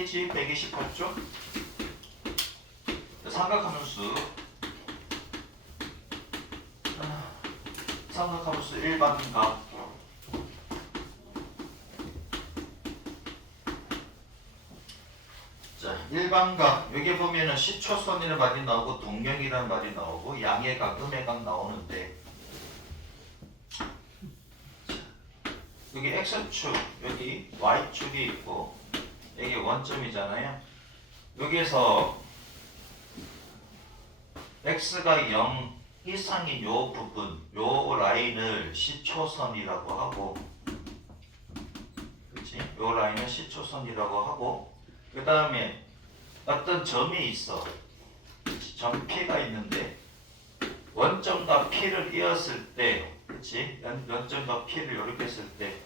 페이지 128쪽. 삼각함수. 삼각함수 일반값. 자, 일반값. 여기 보면은 시초선이라는 말이 나오고 동경이라는 말이 나오고 양의 각, 음의 각 나오는데, 여기 x축, 여기 y축이 있고 여기 원점이잖아요. 여기에서 x가 0 이상인 요 부분, 요 라인을 시초선이라고 하고, 그렇지? 요 라인을 시초선이라고 하고, 그 다음에 어떤 점이 있어. 점 P가 있는데 원점과 P를 이었을 때, 그렇지? 원점과 P를 이렇게 했을 때,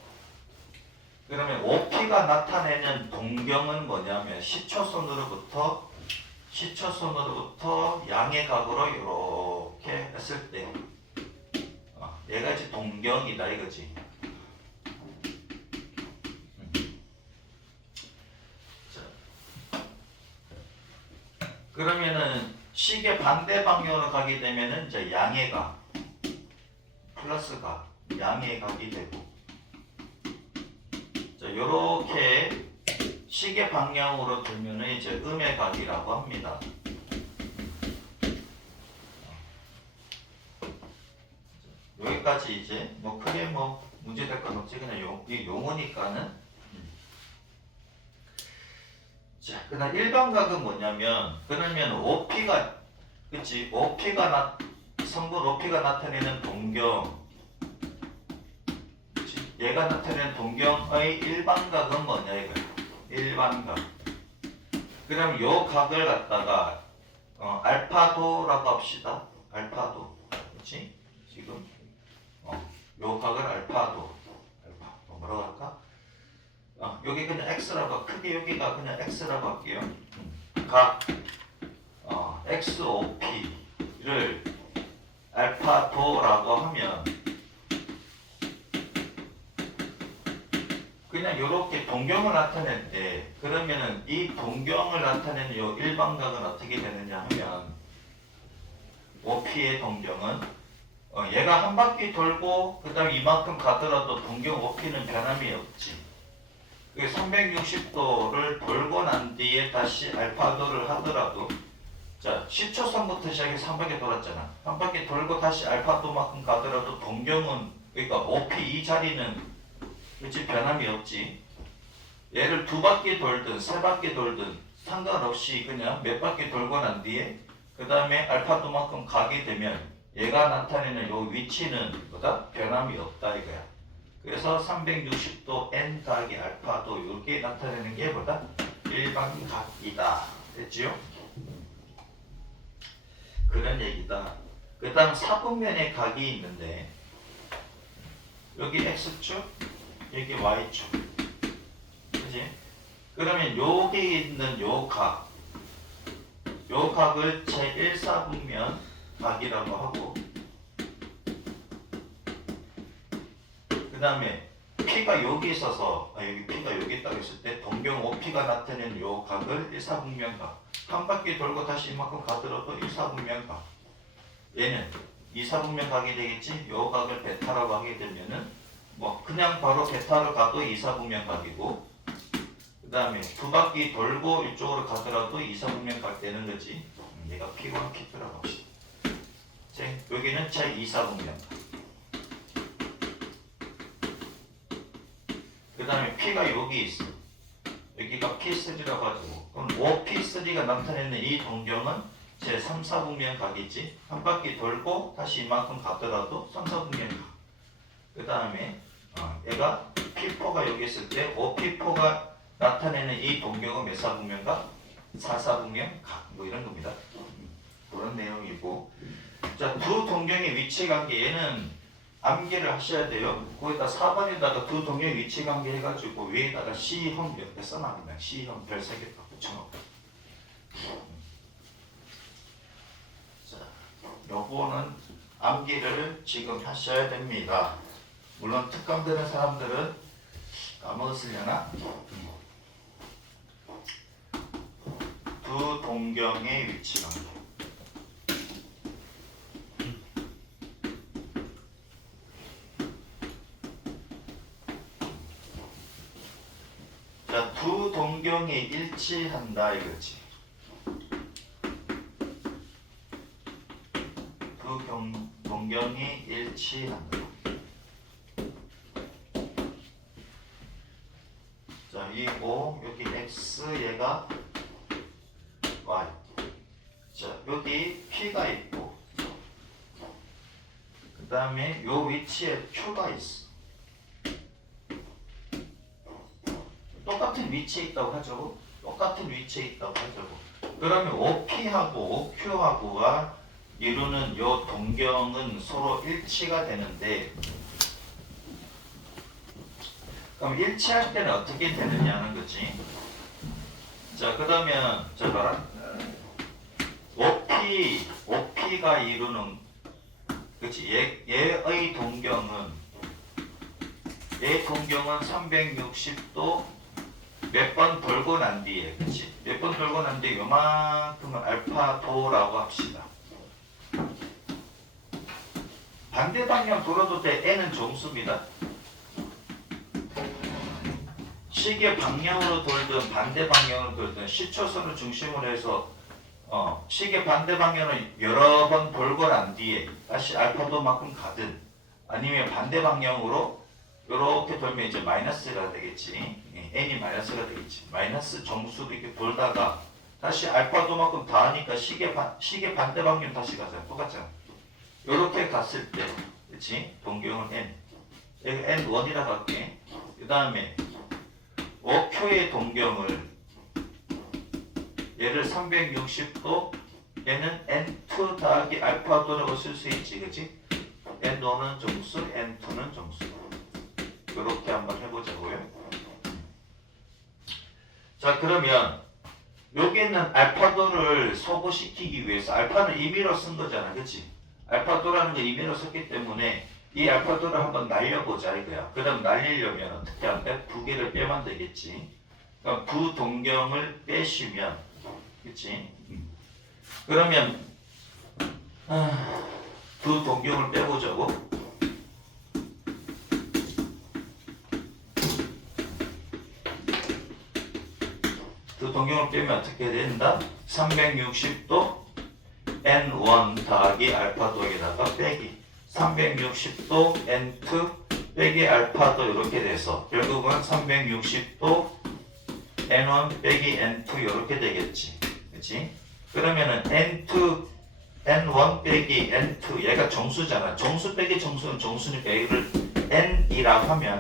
그러면 OP가 나타내는 동경은 뭐냐면 시초선으로부터 양의 각으로 이렇게 했을 때, 얘가 이제 동경이다 이거지. 그러면은 식의 반대 방향으로 가게 되면은 이제 양의 각 플러스가 양의 각이 되고, 자 요렇게 식의 방향으로 들면은 이제 음의 각이라고 합니다. 여기까지 이제 뭐 크게 뭐 문제될 건 없지. 그냥 이 용어니까는. 자, 그다음 일반각은 뭐냐면, 그러면 OP가, 그치? 성분 OP가 나타내는 동경, 그치? 얘가 나타내는 동경의 일반각은 뭐냐 이거야. 일반각. 그럼 요 각을 갖다가 알파도라고 합시다. 알파도, 그치? 지금 요 각을 알파도. 뭐라고 할까? 여기 그냥 x라고, 크게 여기가 그냥 x라고 할게요. 각 XOP를 알파도라고 하면 그냥 이렇게 동경을 나타낼 때, 그러면은 이 동경을 나타내는 이 일반각은 어떻게 되느냐 하면, OP의 동경은 얘가 한 바퀴 돌고 그 다음에 이만큼 가더라도 동경 OP는 변함이 없지. 360도를 돌고 난 뒤에 다시 알파도를 하더라도, 자 시초선부터 시작해서 한 바퀴 돌았잖아. 한 바퀴 돌고 다시 알파도만큼 가더라도 동경은, 그러니까 OP 이 자리는 그치 변함이 없지. 얘를 두 바퀴 돌든 세 바퀴 돌든 상관없이 그냥 몇 바퀴 돌고 난 뒤에 그 다음에 알파도만큼 가게 되면 얘가 나타내는 요 위치는 보다 변함이 없다 이거야. 그래서 360도 n 더하기 알파도 이렇게 나타내는 게 보다 일반각이다. 됐지요? 그런 얘기다. 그 다음 사분면의 각이 있는데, 여기 x축, 여기 y축, 그치? 그러면 여기 있는 요 각을 제1사분면 각이라고 하고, 그 다음에 P가 여기 있어서, 여기 P가 여기 있다고 했을 때 동경 OP가 나타내는 요 각을 1사분면 각. 한 바퀴 돌고 다시 이만큼 가더라도 1사분면 각. 얘는 2사분면 각이 되겠지. 요 각을 베타라고 하게 되면은 뭐 그냥 바로 베타로 가도 2사분면 각이고, 그 다음에 두 바퀴 돌고 이쪽으로 가더라도 2사분면 각 되는 거지. 얘가 P1, P2라고 합시다. 여기는 제 2사분면 각. 그 다음에 P가 여기 있어. 여기가 P3라고 하죠. 그럼 OP3가 나타내는 이 동경은 제 3, 4분면 각이지. 한 바퀴 돌고 다시 이만큼 가더라도 3, 4분면 각. 그 다음에 얘가 P4가 여기 있을 때 OP4가 나타내는 이 동경은 몇 사분면 각? 4, 4분면 각. 뭐 이런 겁니다. 그런 내용이고. 자, 두 동경의 위치 관계, 얘는 암기를 하셔야 돼요. 거기다 4번에다가 두 동경 위치 관계 해가지고 위에다가 C형 옆에 써놔요. C형 별 3개 딱 붙여놓고. 자, 요거는 암기를 지금 하셔야 됩니다. 물론 특강 되는 사람들은 까먹었으려나? 두 동경의 위치가. 자, 두 동경이 일치한다 이거지. 동경이 일치한다. 자, 이 O 여기 X 얘가 Y. 자, 여기 P가 있고 그 다음에 요 위치에 Q가 있어. 똑같은 위치에 있다고 하죠. 똑같은 위치에 있다고 하자고. 그러면 OP하고 OQ하고가 이루는 요 동경은 서로 일치가 되는데, 그럼 일치할 때는 어떻게 되느냐는 거지. 자, 그러면 자 봐라. OP가 이루는, 그치, 얘의 동경은 360도 몇 번 돌고 난 뒤에, 그치, 몇 번 돌고 난 뒤에 요만큼은 알파도라고 합시다. 반대 방향 돌아도 돼. n은 정수입니다. 시계 방향으로 돌든 반대 방향으로 돌든 시초선을 중심으로 해서 시계 반대 방향을 여러 번 돌고 난 뒤에 다시 알파도만큼 가든, 아니면 반대 방향으로 이렇게 돌면 이제 마이너스가 되겠지. n이 마이너스가 되겠지. 마이너스 정수도 이렇게 돌다가 다시 알파도만큼 다 하니까 시계 반대 방향 다시 가잖아. 똑같잖아. 이렇게 갔을 때, 그치? 동경은 n. 여기 n1이라고 할게. 그 다음에 OQ의 동경을 얘를 360도, 얘는 n2 더하기 알파도라고 쓸 수 있지, 그치? n1은 정수, n2는 정수. 이렇게 한번 해보자고요. 자, 그러면 여기는 알파도를 소거시키기 위해서, 알파는 임의로 쓴 거잖아, 그치? 알파도라는 게 임의로 썼기 때문에 이 알파도를 한번 날려보자 이거야. 그 다음 날리려면 어떻게 하면 돼? 두 개를 빼면 되겠지. 그러니까 부동경을 빼시면, 그치? 그러면 부동경을 빼보자고. 부동경을 빼면 어떻게 된다? 360도 n1 더하기 알파도에다가 빼기 360도 n2 빼기 알파도 이렇게 돼서 결국은 360도 n1 빼기 n2 이렇게 되겠지. 그치? 그러면은 n1 빼기 n2 얘가 정수잖아. 정수 빼기 정수는 정수니까 얘를 n이라고 하면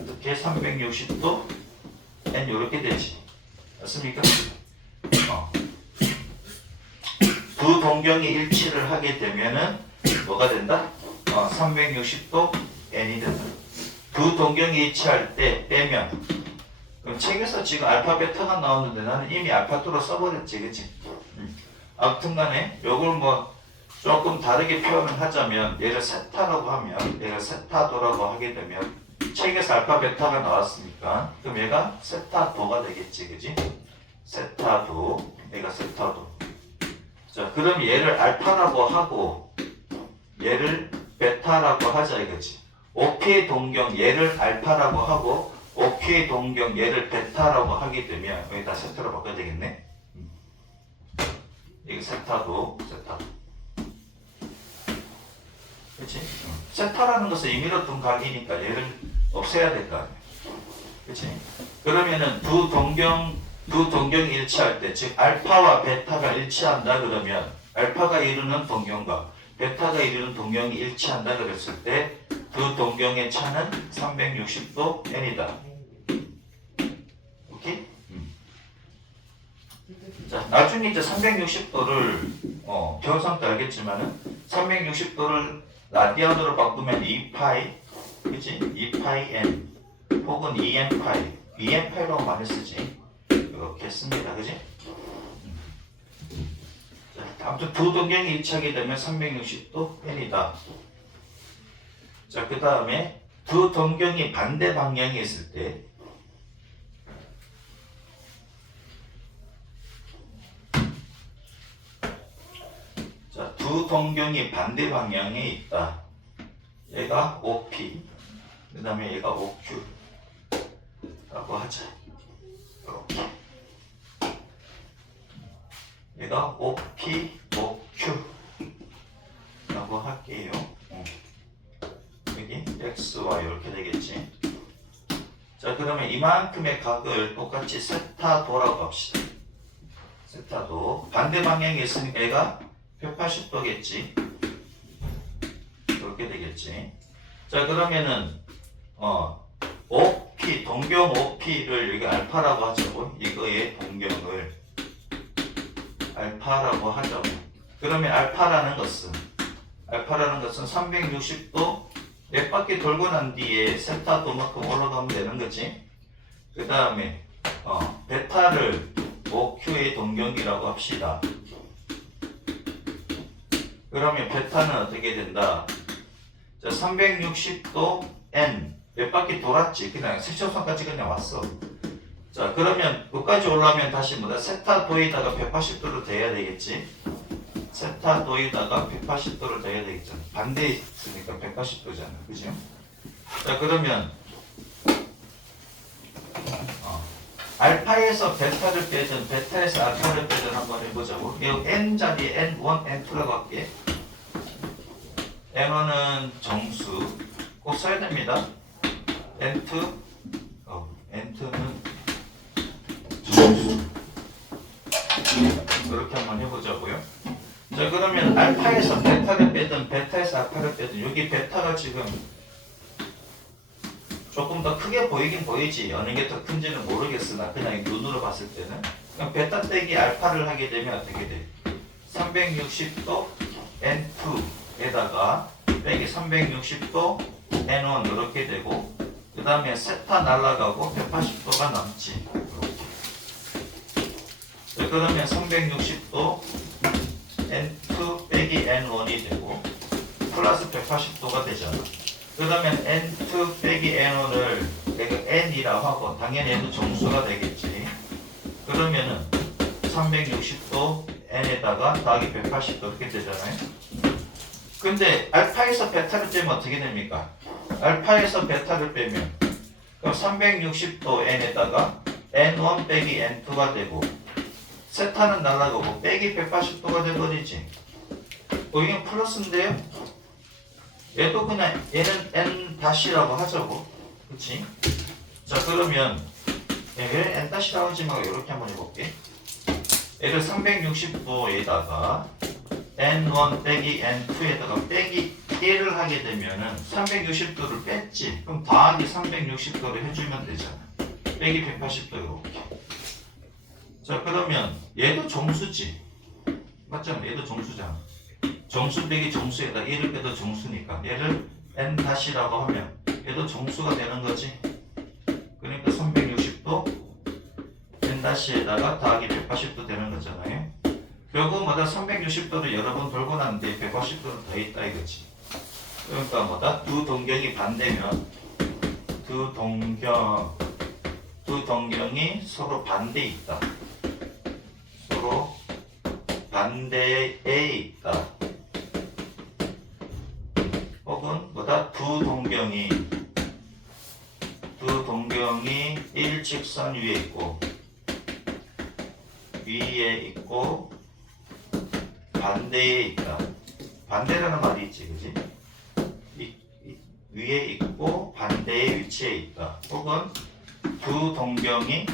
어떻게 360도 n 이렇게 되지. 맞습니까? 두 동경이 일치를 하게 되면은 뭐가 된다? 360도 n이 된다. 두 동경이 일치할 때 빼면, 그럼 책에서 지금 알파 베타가 나오는데 나는 이미 알파도로 써버렸지, 그치? 아무튼 간에 요걸 뭐 조금 다르게 표현을 하자면, 얘를 세타라고 하면, 얘를 세타도라고 하게 되면 책에서 알파 베타가 나왔으니까 그럼 얘가 세타도가 되겠지, 그치? 세타도, 얘가 세타도. 자, 그럼 얘를 알파라고 하고 얘를 베타라고 하자 이거지. OP의 동경 얘를 알파라고 하고 OQ의 동경 얘를 베타라고 하게 되면 여기다 세타로 바꿔야 되겠네. 이게 세타도, 세타도. 그치? 세타라는 것은 임의로 둔 각이니까 얘를 없애야 될 거 아니야. 그치? 그러면은 두 동경이 일치할 때, 즉 알파와 베타가 일치한다 그러면 알파가 이루는 동경과 베타가 이루는 동경이 일치한다 그랬을 때 두 동경의 차는 360도 n이다. 오케이? 자, 나중에 이제 360도를 경상 때 알겠지만은 360도를 라디안으로 바꾸면 2파이, 그치? 2파이 n 혹은 2n 파이, 2n 파이라고 많이 쓰지. 이렇게 씁니다. 그지? 자, 아무튼 두 동경이 일치하게 되면 360도 n이다. 자, 그 다음에 두 동경이 반대 방향에 있을 때, 두 동경이 반대 방향에 있다. 얘가 OP, 그 다음에 얘가 OQ 라고 하자. 이렇게 얘가 OP, OQ 라고 할게요. 여기 X, Y 이렇게 되겠지. 자, 그러면 이만큼의 각을 똑같이 세타도라고 합시다. 세타도 반대 방향에 있으니까 얘가 180도겠지. 이렇게 되겠지. 자, 그러면은 OP, 동경 OP를 여기 알파라고 하자고. 이거의 동경을 알파라고 하자고. 그러면 알파라는 것은 360도 몇 바퀴 돌고 난 뒤에 세타도만큼 올라가면 되는 거지. 그 다음에 베타를 OQ의 동경이라고 합시다. 그러면 베타는 어떻게 된다? 자, 360도 N 몇 바퀴 돌았지. 그냥 세초선까지 그냥 왔어. 자, 그러면 끝까지 올라오면 다시 뭐다? 세타도에다가 180도로 돼야 되겠지. 세타도에다가 180도를 돼야 되겠죠. 반대에 있으니까 180도잖아. 그죠? 자, 그러면 알파에서 베타를 빼든 베타에서 알파를 빼든 한번 해보자고. 이 N 자리에 N1, N2라고 할게. N1은 정수 꼭 써야 됩니다. N2, N2는 정수. 이렇게 한번 해보자고요. 자, 그러면 알파에서 베타를 빼든 베타에서 알파를 빼든 여기 베타가 지금 조금 더 크게 보이긴 보이지. 어느 게 더 큰지는 모르겠으나 그냥 눈으로 봤을 때는 그럼 베타 빼기 알파를 하게 되면 어떻게 돼? 360도 N2에다가 빼기 360도 N1 이렇게 되고 그 다음에 세타 날라가고 180도가 남지. 자, 그러면 360도 N2 빼기 N1이 되고 플러스 180도가 되잖아. 그러면 N2 빼기 N1을 내가 N이라고 하고 당연히 N은 정수가 되겠지. 그러면은 360도 N에다가 더하기 180도 이렇게 되잖아요. 근데 알파에서 베타를 빼면 어떻게 됩니까? 알파에서 베타를 빼면 그럼 360도 N에다가 N1 빼기 N2가 되고 세타는 날아가고 빼기 180도가 돼버리지. 여기는 플러스인데요? 얘도 그냥 얘는 N 다시라고 하자고. 그치? 자, 그러면 얘를 N 다시라고 하지 말고 이렇게 한번 해볼게. 얘를 360도에다가 N1 빼기 N2에다가 빼기 1을 하게 되면은 360도를 뺐지. 그럼 더하기 360도를 해주면 되잖아. 빼기 180도 이렇게. 자, 그러면 얘도 정수지. 맞잖아. 얘도 정수잖아. 정수 빼기 정수에다 1을 빼도 정수니까 얘를 N 다시라고 하면 얘도 정수가 되는 거지. 그러니까 360도 N 다시에다가 더하기 180도 되는 거잖아요. 결국 뭐다 360도를 여러 번 돌고 난 뒤에 180도는 더 있다 이거지. 그러니까 뭐다 두 동경이 반대면 두 동경이 서로 반대에 있다. 서로 반대에 있다. 혹은 뭐다 두 동경이 일직선 위에 있고 반대에 있다. 반대라는 말이 있지, 그지? 위에 있고 반대의 위치에 있다. 혹은 두 동경이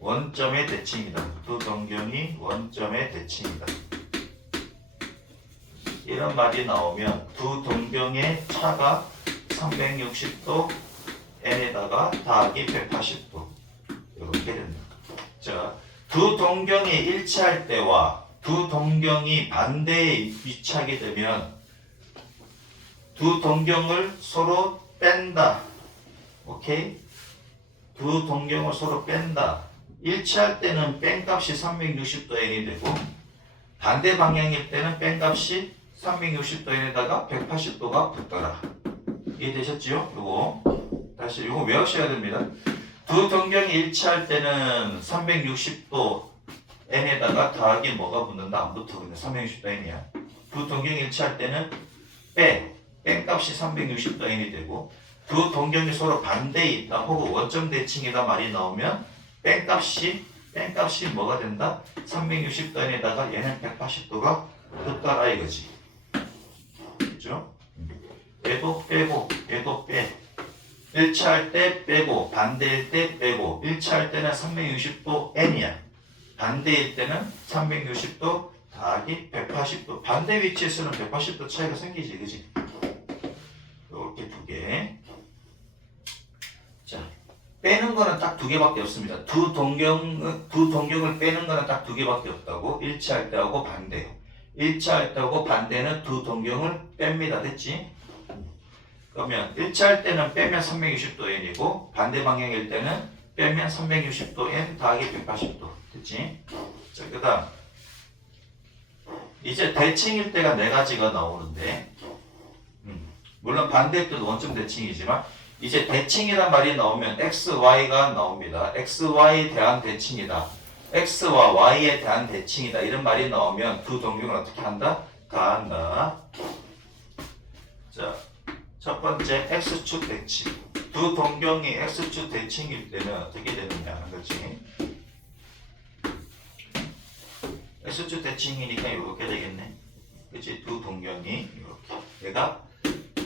원점의 대칭이다. 두 동경이 원점의 대칭이다. 이런 말이 나오면 두 동경의 차가 360도 N에다가 더하기 180도 이렇게 된다. 자, 두 동경이 일치할 때와 두 동경이 반대에 위치하게 되면 두 동경을 서로 뺀다. 오케이? 두 동경을 서로 뺀다. 일치할 때는 뺀값이 360도 N이 되고 반대 방향일 때는 뺀값이 360도 N에다가 180도가 붙더라. 이해되셨지요? 요거 다시 요거 외우셔야 됩니다. 두 동경이 일치할 때는 360도 n에다가 더하기 뭐가 붙는다? 안 붙어. 근데 360도 n이야. 두 동경이 일치할 때는 뺀 값이 360도 n이 되고 두 동경이 서로 반대에 있다 혹은 원점 대칭이다 말이 나오면 뺀 값이 뭐가 된다? 360도 n에다가 얘는 180도가 붙더라 이거지. 그죠? 얘도 빼고 얘도 빼. 일치할 때 빼고 반대일 때 빼고 일치할 때는 360도 n이야. 반대일 때는 360도 더하기 180도. 반대 위치에서는 180도 차이가 생기지, 그지? 이렇게 두 개. 자, 빼는 거는 딱 두 개밖에 없습니다. 두 동경을 빼는 거는 딱 두 개밖에 없다고. 일치할 때하고 반대. 일치할 때하고 반대는 두 동경을 뺍니다. 됐지? 그러면 일치할 때는 빼면 360도 n이고 반대 방향일 때는 빼면 360도 n 더하기 180도. 됐지? 자, 그 다음 이제 대칭일 때가 네 가지가 나오는데 물론 반대일 때도 원점 대칭이지만 이제 대칭이란 말이 나오면 x, y가 나옵니다. x, y에 대한 대칭이다. x와 y에 대한 대칭이다. 이런 말이 나오면 두 동경을 어떻게 한다? 더한다. 자, 첫 번째 x축 대칭. 두 동경이 x축 대칭일 때는 어떻게 되느냐 하는 거지. x축 대칭이니까 이렇게 되겠네. 그치? 두 동경이 이렇게. 얘가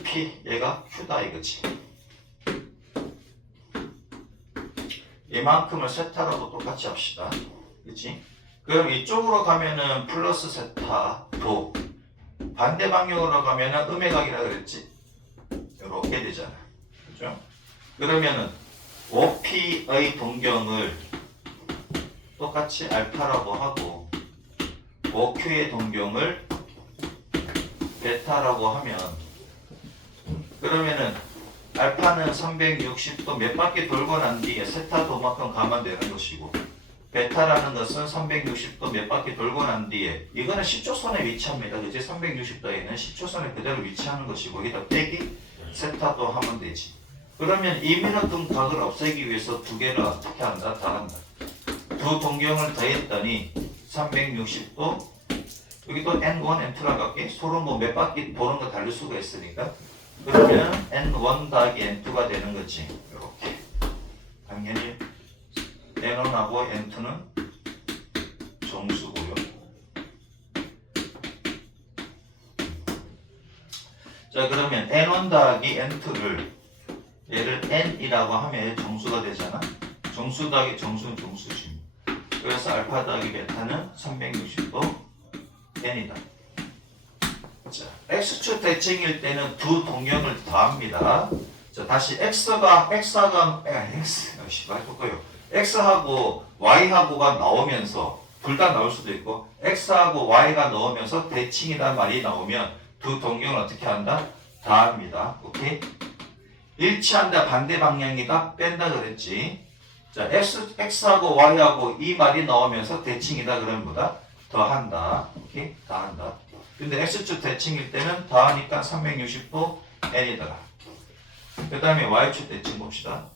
p, 얘가 q다 이거지. 이만큼을 세타라고 똑같이 합시다. 그치? 그럼 이쪽으로 가면은 플러스 세타 도. 반대 방향으로 가면은 음의 각이라 그랬지? 이렇게 되잖아. 그죠? 그러면은 OP의 동경을 똑같이 알파라고 하고 OQ의 동경을 베타라고 하면 그러면은 알파는 360도 몇 바퀴 돌고 난 뒤에 세타 도만큼 가면 되는 것이고 베타라는 것은 360도 몇 바퀴 돌고 난 뒤에 이거는 10초선에 위치합니다. 그치? 360도에는 10초선에 그대로 위치하는 것이고 여기다 빼기 세타도 하면 되지. 그러면 이민어둔 각을 없애기 위해서 두 개를 어떻게 한다? 더한다. 두 동경을 더했더니 360도 여기도 N1, N2라고 할게. 서로 뭐 몇 바퀴 도는 거 다를 수가 있으니까 그러면 N1 더하기 N2가 되는 거지. 이렇게 당연히 N1하고 N2는 정수고요. 자, 그러면 N1 더하기 N2를 얘를 N이라고 하면 정수가 되잖아. 정수 더하기 정수는 정수지. 그래서 알파 더하기 베타는 360도 N이다. 자, X축 대칭일 때는 두 동경을 더합니다. 자, 다시 X하고 Y하고가 나오면서 둘 다 나올 수도 있고 X하고 Y가 나오면서 대칭이란 말이 나오면 두 동경을 어떻게 한다? 더합니다. 오케이? 일치한다 반대 방향이다 뺀다 그랬지. 자, X하고 Y하고 이 말이 나오면서 대칭이다 그러면 뭐다? 더한다. 오케이? 더한다. 근데 X축 대칭일 때는 더하니까 360도 N이더라. 그 다음에 Y축 대칭 봅시다.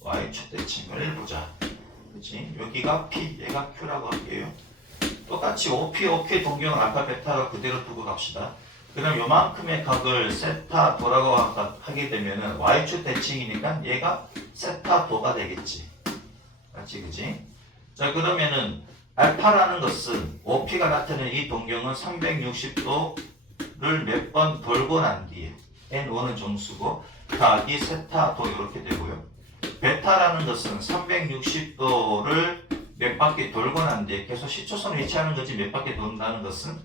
Y축 대칭을 보자. 그치? 여기가 P, 얘가 Q라고 할게요. 똑같이 OP, OQ 동경을 알파, 베타가 그대로 두고 갑시다. 그럼 요만큼의 각을 세타 도라고 하게 되면은 Y축 대칭이니까 얘가 세타 도가 되겠지. 맞지, 그지? 자, 그러면은 알파라는 것은 OP가 나타내는 이 동경은 360도를 몇 번 돌고 난 뒤에 N1은 정수고 더하기 세타 도 이렇게 되고요. 베타라는 것은 360도를 몇 바퀴 돌고 난 뒤에 계속 10초선에 위치하는 거지 몇 바퀴 돈다는 것은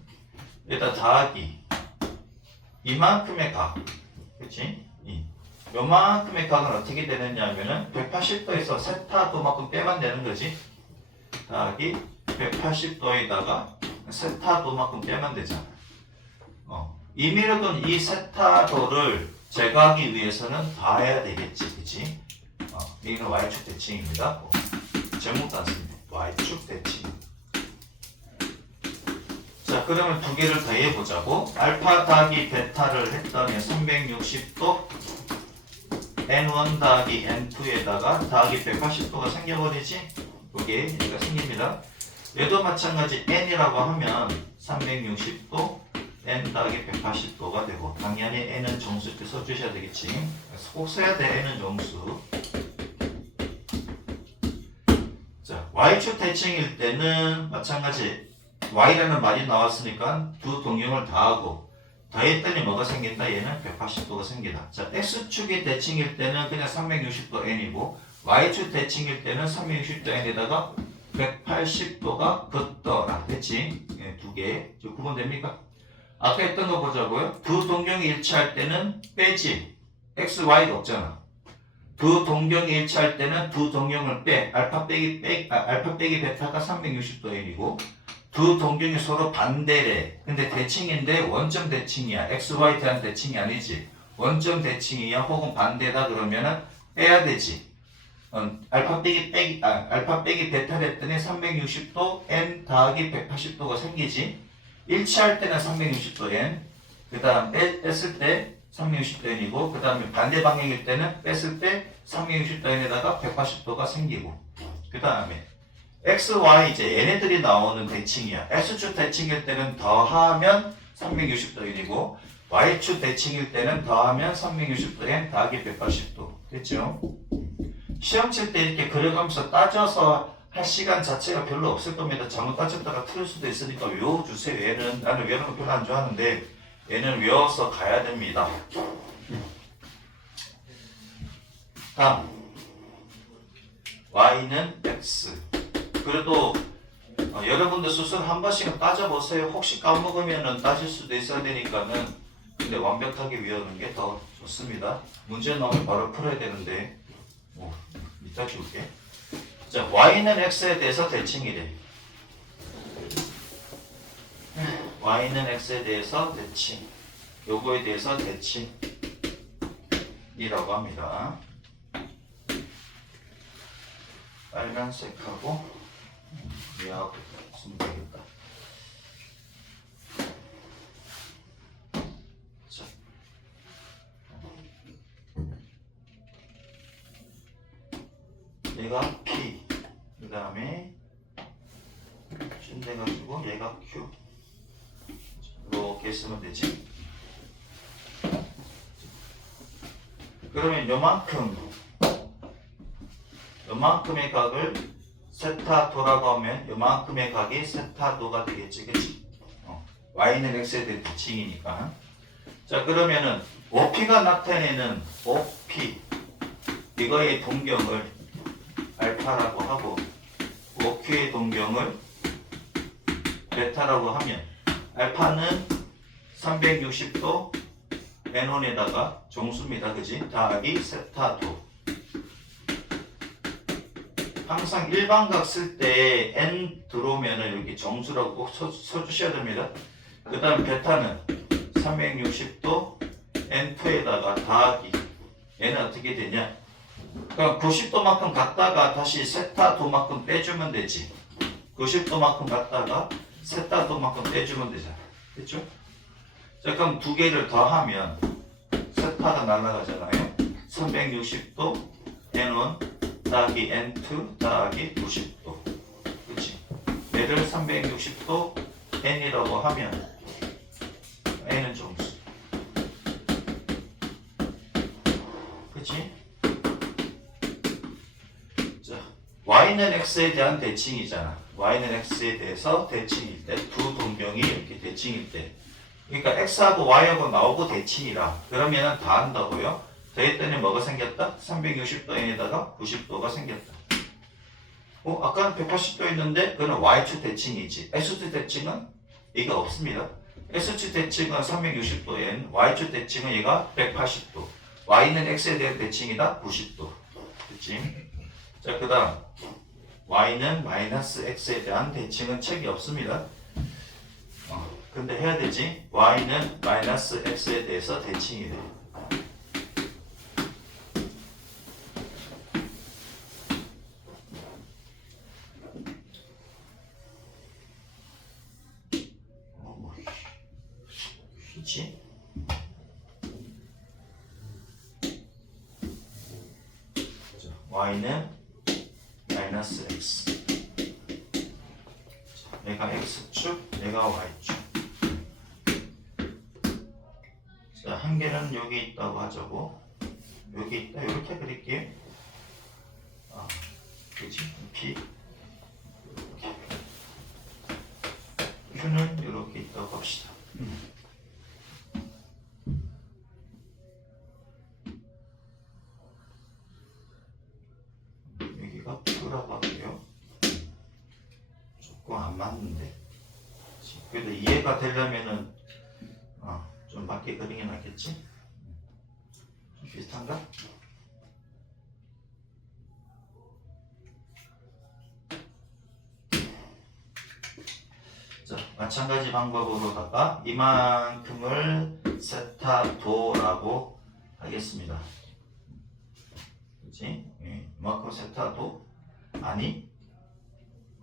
여기다 더하기 이만큼의 각, 그치? 요만큼의 각은 어떻게 되느냐 하면은 180도에서 세타도만큼 빼면 되는 거지. 더하기 180도에다가 세타도만큼 빼면 되잖아. 임의로는 이 세타도를 제거하기 위해서는 더해야 되겠지, 그치? 이건 Y축 대칭입니다. 제목도 안 씁니다. Y축 대칭. 자, 그러면 두 개를 더해보자고. 알파 더하기 베타를 했더니 360도 n1 더하기 n2에다가 더하기 180도가 생겨버리지? 그게 얘가 생깁니다. 얘도 마찬가지 n이라고 하면 360도 n 더하기 180도가 되고, 당연히 n은 정수 이렇게 써주셔야 되겠지. 그래서 꼭 써야 돼. n은 정수. 자, y축 대칭일 때는 마찬가지 y라는 말이 나왔으니까 두 동형을 더하고, 더했더니 뭐가 생긴다? 얘는 180도가 생기다. 자, x축이 대칭일 때는 그냥 360도 n이고, y축 대칭일 때는 360도 n에다가 180도가 긋더라. 됐지? 네, 두 개. 구분됩니까? 아까 했던 거 보자고요. 두 동경이 일치할 때는 빼지. x, y가 없잖아. 두 동경이 일치할 때는 두 동경을 빼. 알파 빼기 베타가 360도 n이고, 두 동경이 서로 반대래. 근데 대칭인데 원점 대칭이야. x, y 대한 대칭이 아니지. 원점 대칭이야. 혹은 반대다 그러면은 빼야 되지. 알파 빼기 베타를 했더니 360도 n 더하기 180도가 생기지. 일치할 때는 360도 n, 그 다음 뺐을 때 360도 n이고, 그 다음에 반대 방향일 때는 뺐을 때 360도 n에다가 180도가 생기고, 그 다음에 x, y 이제 얘네들이 나오는 대칭이야. x축 대칭일 때는 더하면 360도 n이고, y축 대칭일 때는 더하면 360도 n 더하기 180도. 됐죠? 시험 칠 때 이렇게 그려가면서 따져서 할 시간 자체가 별로 없을 겁니다. 잘못 따졌다가 틀릴 수도 있으니까 외워주세요. 얘는 나는 외우는 거 별로 안 좋아하는데 얘는 외워서 가야 됩니다. 다음 y는 x. 그래도 여러분들 스스로 한 번씩은 따져보세요. 혹시 까먹으면 따질 수도 있어야 되니까는. 근데 완벽하게 외우는 게 더 좋습니다. 문제 나오면 바로 풀어야 되는데 이따 줄게. 자, y는 x에 대해서 대칭이래. y는 x에 대해서 대칭. 요거에 대해서 대칭이라고 합니다. 빨간색하고 얘하고 쓰면 되겠다. 자. 얘가 P, 그 다음에 준대가지고 얘가 Q. 이렇게 쓰면 되지. 그러면 요만큼의 각을 세타도라고 하면 요만큼의 각이 세타도가 되겠지, 그치? y는 x에 대한 대칭이니까. 자, 그러면은 OP가 나타내는 OP 이거의 동경을 알파라고 하고, OQ의 동경을 베타라고 하면, 알파는 360도 n1에다가 정수입니다. 그지? 더하기 세타도. 항상 일반각 쓸 때 n 들어오면은 여기 정수라고 꼭 써주셔야 됩니다. 그 다음 베타는 360도 n2에다가 더하기. 얘는 어떻게 되냐? 그럼 90도만큼 갔다가 다시 세타도만큼 빼주면 되지. 90도만큼 갔다가 세타도만큼 빼주면 되잖아. 됐죠? 자, 그럼 두 개를 더하면 세타가 날아가잖아요. 360도 n1 더하기 n2 더하기 90도. 그치? 얘를 360도 n이라고 하면 n은 정수. 그치? y는 x에 대한 대칭이잖아. y는 x에 대해서 대칭일 때, 두 동경이 이렇게 대칭일 때, 그러니까 x하고 y하고 나오고 대칭이라 그러면은 다 한다고요. 더했더니 뭐가 생겼다? 360도 n에다가 90도가 생겼다. 아까는 180도 했는데 그거는 y축 대칭이지. x축 대칭은 이게 없습니다. x축 대칭은 360도 n, y축 대칭은 얘가 180도. y는 x에 대한 대칭이다 90도. 그치? 자, 그 다음 y는 마이너스 x에 대한 대칭은 책이 없습니다. 근데 해야 되지. y는 마이너스 x에 대해서 대칭이 돼. 휘지? y는 마이너스 x. 얘가 x축, 얘가 y축. 자, 한 개는 여기 있다고 하자고. 여기 있다. 이렇게 그릴게요. 그지? p 이렇게. q는 이렇게 있다고 합시다. 여기가 q라고 할게요. 조금 안 맞는데. 그래도 이해가 되려면은 좀 맞게 그리는 게 낫겠지? 좀 비슷한가? 자, 마찬가지 방법으로다가 이만큼을 세타도라고 하겠습니다. 그치? 이만큼 세타도? 아니,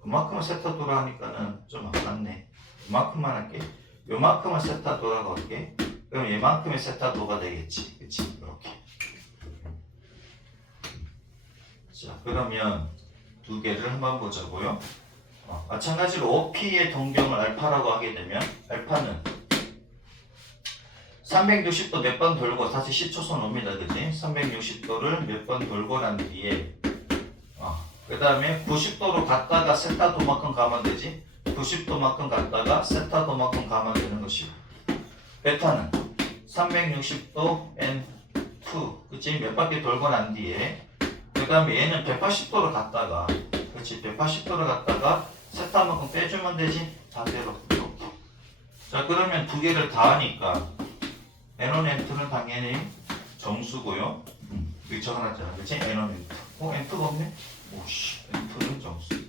그만큼은 세타도라 하니까는 좀 안 맞네. 이만큼만 할게. 요만큼은 세타도라고 할게. 그럼 이만큼의 세타도가 되겠지. 그치? 이렇게. 자, 그러면 두 개를 한번 보자고요. 마찬가지로 OP의 동경을 알파라고 하게 되면 알파는 360도 몇 번 돌고 다시 10초선 옵니다. 그지? 360도를 몇 번 돌고 난 뒤에 그 다음에 90도로 갔다가 세타도만큼 가면 되지. 90도만큼 갔다가 세타도만큼 가면 되는 것이고, 베타는 360도 N2, 그치? 몇 바퀴 돌고 난 뒤에, 그 다음에 얘는 180도로 갔다가, 그치? 180도로 갔다가 세타만큼 빼주면 되지. 반대로 이렇게. 자, 그러면 두 개를 다 하니까 N1, N2는 당연히 정수고요. 여기 적어놨잖아, 그치? N1, N2. N2가 없네? 오씨, N2는 정수.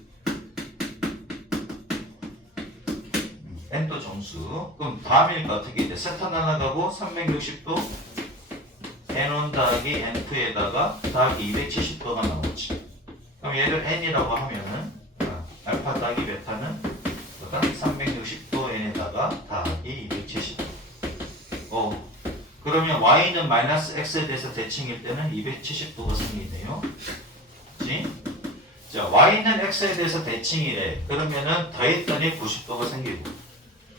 N도 정수. 그럼 다음이니까 어떻게 돼? 세타 날아가고 360도 N1 더하기 N2에다가 더하기 270도가 나오지. 그럼 얘를 N이라고 하면은 알파 더하기 베타는 360도 N에다가 더하기 270도. 그러면 Y는 마이너스 X에 대해서 대칭일 때는 270도가 생기네요. 그치? 자, Y는 X에 대해서 대칭이래. 그러면은 더했더니 90도가 생기고,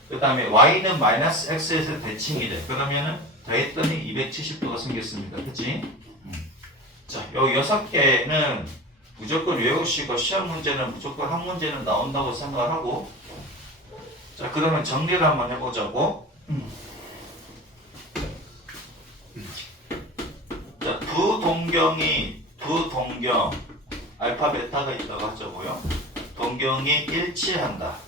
그 다음에 Y는 마이너스 X에서 대칭이래. 그러면은 더했더니 270도가 생겼습니다. 그치? 자, 요 6개는 무조건 외우시고 시험 문제는 무조건 한 문제는 나온다고 생각을 하고, 자, 그러면 정리를 한번 해보자고. 자, 두 동경 알파 베타가 있다고 하자고요. 동경이 일치한다.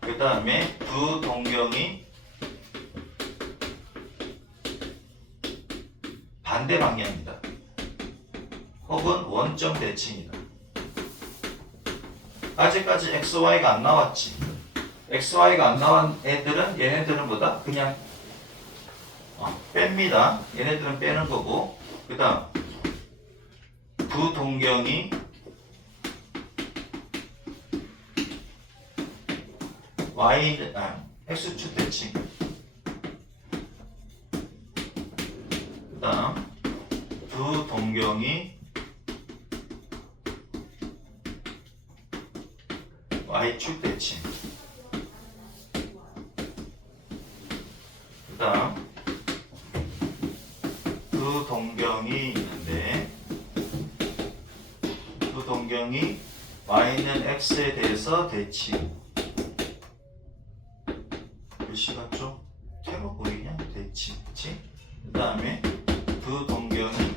그 다음에 두 동경이 반대 방향이다. 혹은 원점 대칭이다. 아직까지 XY가 안 나왔지. XY가 안 나온 애들은 얘네들은 뭐다? 그냥 뺍니다. 얘네들은 빼는 거고, 그 다음 두 동경이 X축 대칭. 그 다음 두 동경이 Y축 대칭. 그 다음 두 동경이 있는데 두 동경이 Y는 X에 대해서 대칭. 글씨가 좀 태워 보이냐? 대칭. 그치? 그 다음에 두 동경이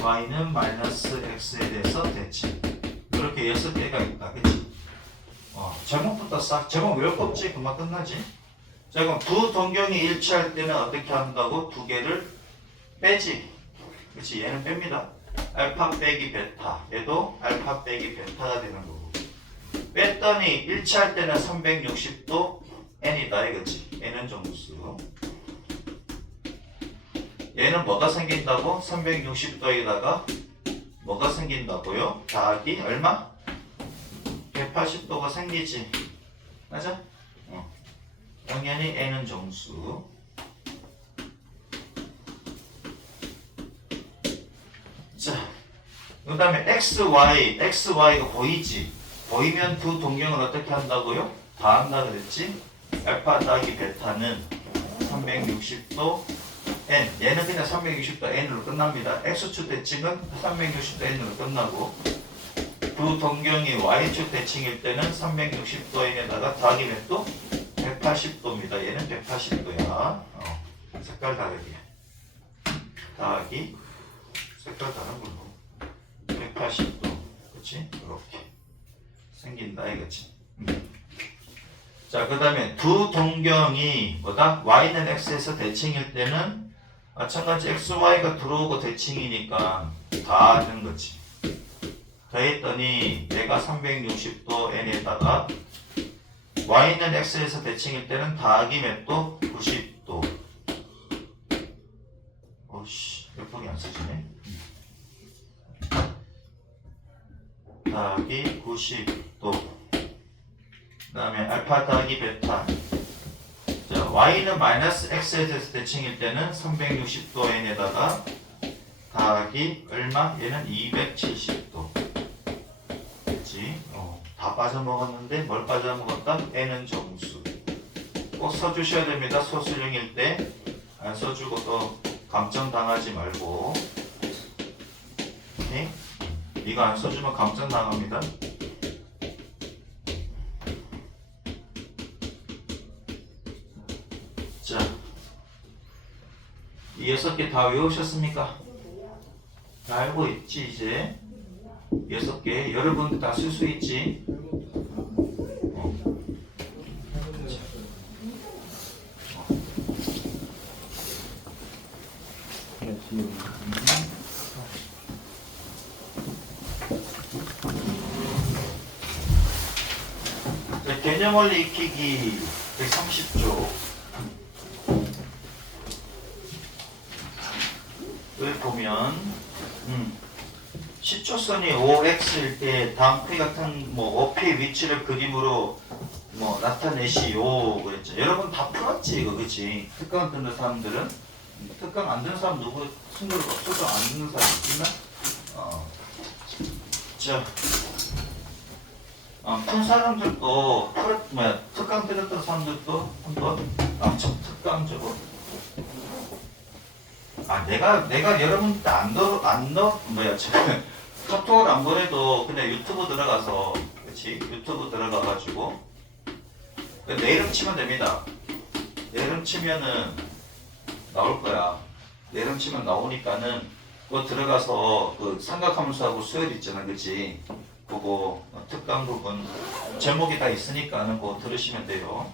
Y는 마이너스 X에 대해서 대칭. 이렇게 6개가 있다. 그치? 제목부터 제목 외울 거 없지? 금방 끝나지? 자, 그럼 두 동경이 일치할 때는 어떻게 한다고? 두 개를 빼지. 그치? 얘는 뺍니다. 알파 빼기 베타. 얘도 알파 빼기 베타가 되는 거고. 뺐더니 일치할 때는 360도 N이다. 이거지? N은 정수. 얘는 뭐가 생긴다고? 360도에다가 뭐가 생긴다고요? 더하기 얼마? 180도가 생기지. 맞아? 당연히 N은 정수. 그 다음에 XY가 보이지? 보이면 두 동경을 어떻게 한다고요? 다 한다 그랬지? 알파 더하기 베타는 360도 N. 얘는 그냥 360도 N으로 끝납니다. X축 대칭은 360도 N으로 끝나고 두 동경이 Y축 대칭일 때는 360도 N에다가 더하기면 또 180도입니다. 얘는 180도야. 색깔 다르게. 더하기 색깔 다른 걸로 180도. 그치? 이렇게 생긴다 이거지. 자, 그 다음에 두 동경이 뭐다? Y는 X에서 대칭일 때는 마찬가지 XY가 들어오고 대칭이니까 다 하는 거지. 더했더니 얘가 360도 N에다가 Y는 X에서 대칭일 때는 더하기 몇 도? 90도. 오씨, 몇번이 안 써지네. 더하기 90도. 그 다음에 알파 더하기 베타. 자, Y는 마이너스 X에서 대칭일 때는 360도 N에다가 더하기 얼마? 얘는 270도. 그치? 다 빠져먹었는데 뭘 빠져먹었다? N은 정수. 꼭 써주셔야 됩니다. 소수령일 때. 안 써주고 또 감정당하지 말고. 오케이? 이거 안 써주면 감정당합니다. 자, 이 6개 다 외우셨습니까? 다 알고 있지 이제? 6개 여러분 다 쓸 수 있지? 자, 개념원리 익히기 130조 을 보면 시초선이 5x일 때 다음 표 같은 OP의 위치를 그림으로 나타내시오 그랬죠. 여러분 다 풀었지 이거 그치? 특강 듣는 사람들은 특강 안 듣는 사람 누구 친구들 없어서 안 듣는 사람 있나? 자, 푼 사람들도 특강 들었던 사람들도 한번 특강 저거. 내가 여러분한테 카톡을 안 보내도 그냥 유튜브 들어가서, 그치? 유튜브 들어가가지고, 내 이름 치면 됩니다. 내 이름 치면은 나올 거야. 내 이름 치면 나오니까는, 그거 들어가서 그 삼각함수하고 수열 있잖아, 그치? 그거 특강 부분, 제목이 다 있으니까는 그거 들으시면 돼요.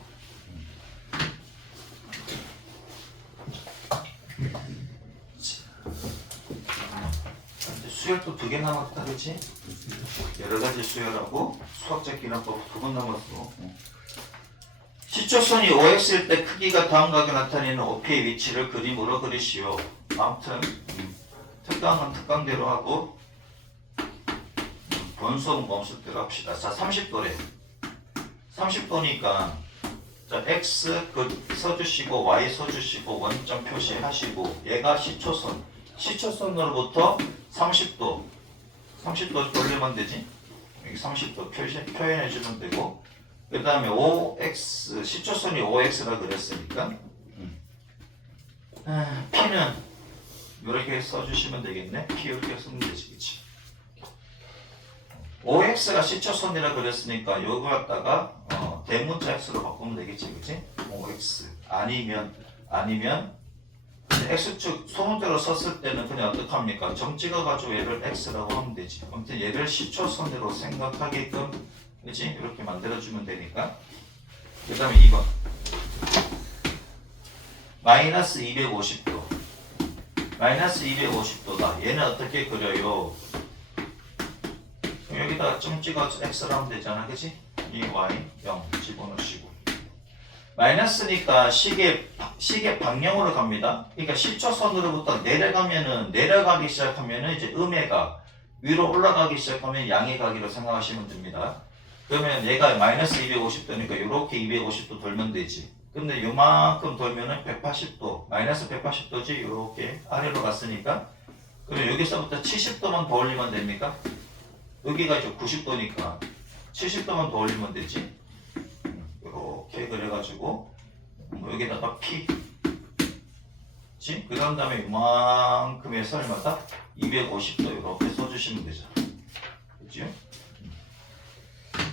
수열도 2개 남았다, 그치? 여러가지 수열하고 수학적 기납법 2번 남았어. 시초선이 5x일 때 크기가 다음과 같게 나타내는 OP의 위치를 그림으로 그리시오. 아무튼 특강은 특강대로 하고 본수는 본수대로 합시다. 자, 30도래. 30도니까 자, x 써주시고 y 써주시고 원점 표시하시고 얘가 시초선. 시초선으로부터 30도 돌리면 되지. 여기 30도 표현해 주면 되고, 그 다음에 5x 시초선이 5x라 그랬으니까 p는 이렇게 써주시면 되겠네. p 이렇게 쓰면 되지, 그치? 5x가 시초선이라 그랬으니까 이거 갖다가 대문자 x로 바꾸면 되겠지, 그치? 5x 아니면 x축 소문대로 썼을 때는 그냥 어떡합니까? 점 찍어가지고 얘를 x라고 하면 되지. 아무튼 얘를 시초선으로 생각하게끔, 그치? 이렇게 만들어주면 되니까. 그 다음에 2번 마이너스 250도 마이너스 250도다. 얘는 어떻게 그려요? 여기다 점 찍어서 x를 하면 되잖아, 그치? 이 y 0 집어넣으시고 마이너스니까 시계 방향으로 갑니다. 그러니까 시초선으로부터 내려가기 시작하면은 이제 음의 각, 위로 올라가기 시작하면 양의 각이라고 생각하시면 됩니다. 그러면 얘가 마이너스 250도니까 이렇게 250도 돌면 되지. 근데 요만큼 돌면은 180도, 마이너스 180도지. 이렇게 아래로 갔으니까 그럼 여기서부터 70도만 더 올리면 됩니까? 여기가 이제 90도니까 70도만 더 올리면 되지. 이렇게 그래가지고 여기다가 P 그 다음에 이만큼의 설마다 250도 이렇게 써주시면 되죠. 그죠?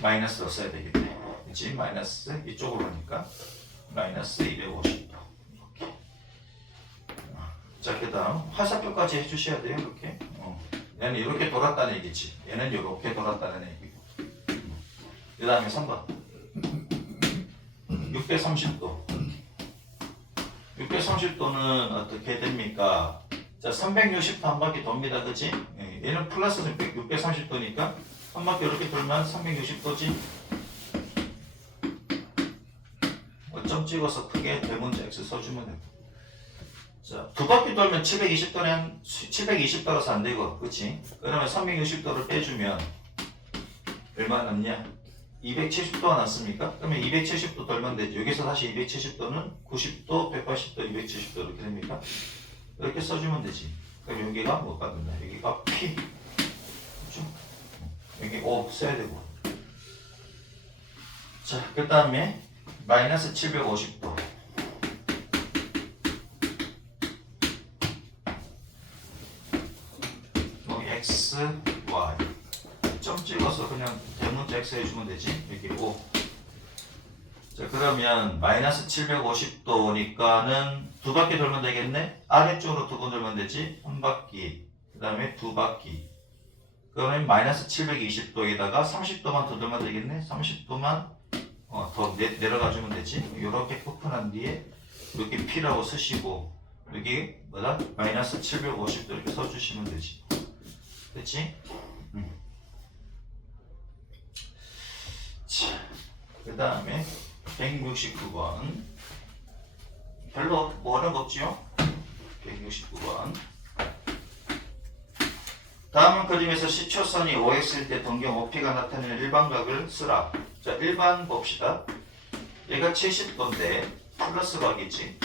마이너스로 써야 되겠네. 그치? 마이너스 이쪽으로 오니까 마이너스 250도 이렇게. 자, 그 다음 화살표까지 해주셔야 돼요. 이렇게. 얘는 이렇게 돌았다는 얘기지. 얘는 이렇게 돌았다는 얘기고. 그 다음에 3번 630도 630도는 어떻게 됩니까? 자, 360도 한 바퀴 돕니다. 그치? 얘는 플러스 630도니까 한 바퀴 이렇게 돌면 360도지. 점 찍어서 크게 대문자 X 써주면 되고. 자, 두 바퀴 돌면 720도는 720도라서 안 되고, 그치? 그러면 360도를 빼주면 얼마 남냐? 270도가 났습니까? 그러면 270도 돌면 되죠. 여기서 다시 270도는 90도, 180도, 270도 이렇게 됩니까? 이렇게 써주면 되지. 그럼 여기가 뭐가 된다? 여기가 P. 그렇죠? 여기 O 써야 되고. 자, 그 다음에 마이너스 750도. X, Y. 점 찍어서 그냥 대문자 X 해주면 되지. 여기 O. 자, 그러면 마이너스 750도니까는 두 바퀴 돌면 되겠네. 아래쪽으로 두 번 돌면 되지. 한 바퀴. 그 다음에 두 바퀴. 그러면 마이너스 720도에다가 30도만 더 돌면 되겠네. 30도만 더 내려가주면 되지. 이렇게 포픈한 뒤에 여기 P라고 쓰시고 여기 뭐다? 마이너스 750도 이렇게 써주시면 되지. 그치? 자, 그 다음에 169번. 별로 뭐 어려운 거 없지요? 169번. 다음은 그림에서 시초선이 OX일 때 동경 OP가 나타내는 일반각을 쓰라. 자, 1번 봅시다. 얘가 70도인데 플러스 각이지.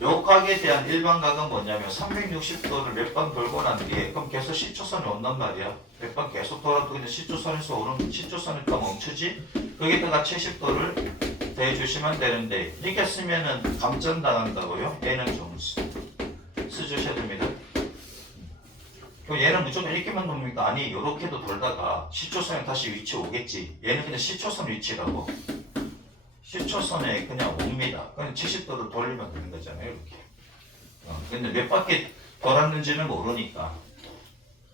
요 각에 대한 일반각은 뭐냐면 360도를 몇 번 돌고 난 뒤에 그럼 계속 시초선이 온단 말이야. 몇 번 계속 돌아도 그냥 시초선에서 오는 시초선이니까 멈추지. 거기다가 70도를 더해주시면 되는데 이렇게 쓰면은 감점당한다고요. 얘는 좀 써주셔야 됩니다. 그럼 얘는 무조건 이렇게만 돕니까? 아니, 이렇게도 돌다가 시초선에 다시 위치 오겠지. 얘는 그냥 시초선 위치라고. 시초선에 그냥 옵니다. 그냥 70도를 돌리면 되는 거잖아요. 이렇게. 근데 몇 바퀴 돌았는지는 모르니까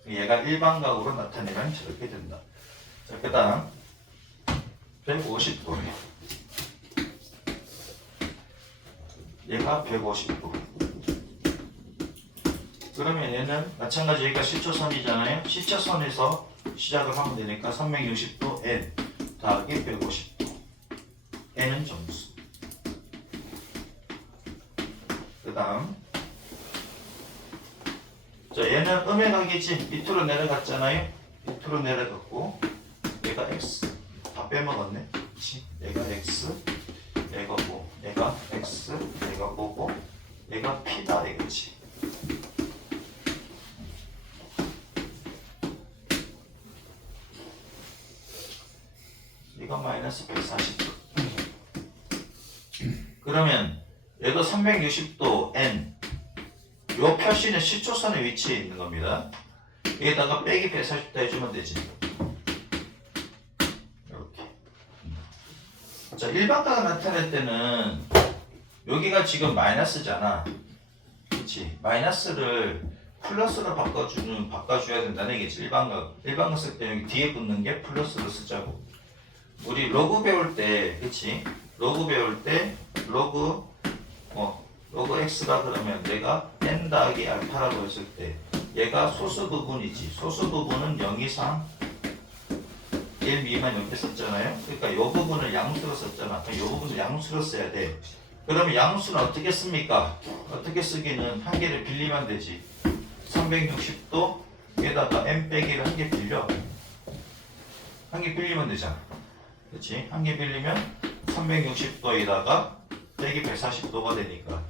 얘가 일반각으로 나타내면 저렇게 된다. 자, 그 다음 150도. 얘가 150도. 그러면 얘는 마찬가지 여기가 시초선이잖아요. 시초선에서 시작을 하면 되니까 360도 N 더하기 150도. N은 점수. 그 다음 자, 얘는 음의 각이지. 밑으로 내려갔잖아요. 밑으로 내려갔고 얘가 X 다 빼먹었네. 그치? 얘가 X 얘가 O 얘가 X 얘가 O고 얘가 P다 이거지. 이거 마이너스 140도. 그러면 얘도 360도 N 요 표시는 시초선의 위치에 있는 겁니다. 여기다가 빼기 140도 해주면 되지. 이렇게. 자, 일반각을 나타낼 때는 여기가 지금 마이너스잖아. 그렇지? 마이너스를 플러스로 바꿔줘야 된다는 얘기지. 일반각 쓸 때 여기 뒤에 붙는 게 플러스로 쓰자고. 우리 로그 배울 때, 그치? 로그 배울 때, 로그 x가 그러면 내가 n 더하기 알파라고 했을 때, 얘가 소수 부분이지. 소수 부분은 0 이상 1 미만 이렇게 썼잖아요. 그러니까 이 부분을 양수로 썼잖아. 이 부분을 양수로 써야 돼. 그러면 양수는 어떻게 씁니까? 어떻게 쓰기는 한 개를 빌리면 되지. 360도 에다가 n 빼기를 한 개 빌려. 한 개 빌리면 되잖아. 그렇지? 한 개 빌리면 360도에다가 빼기 140도가 되니까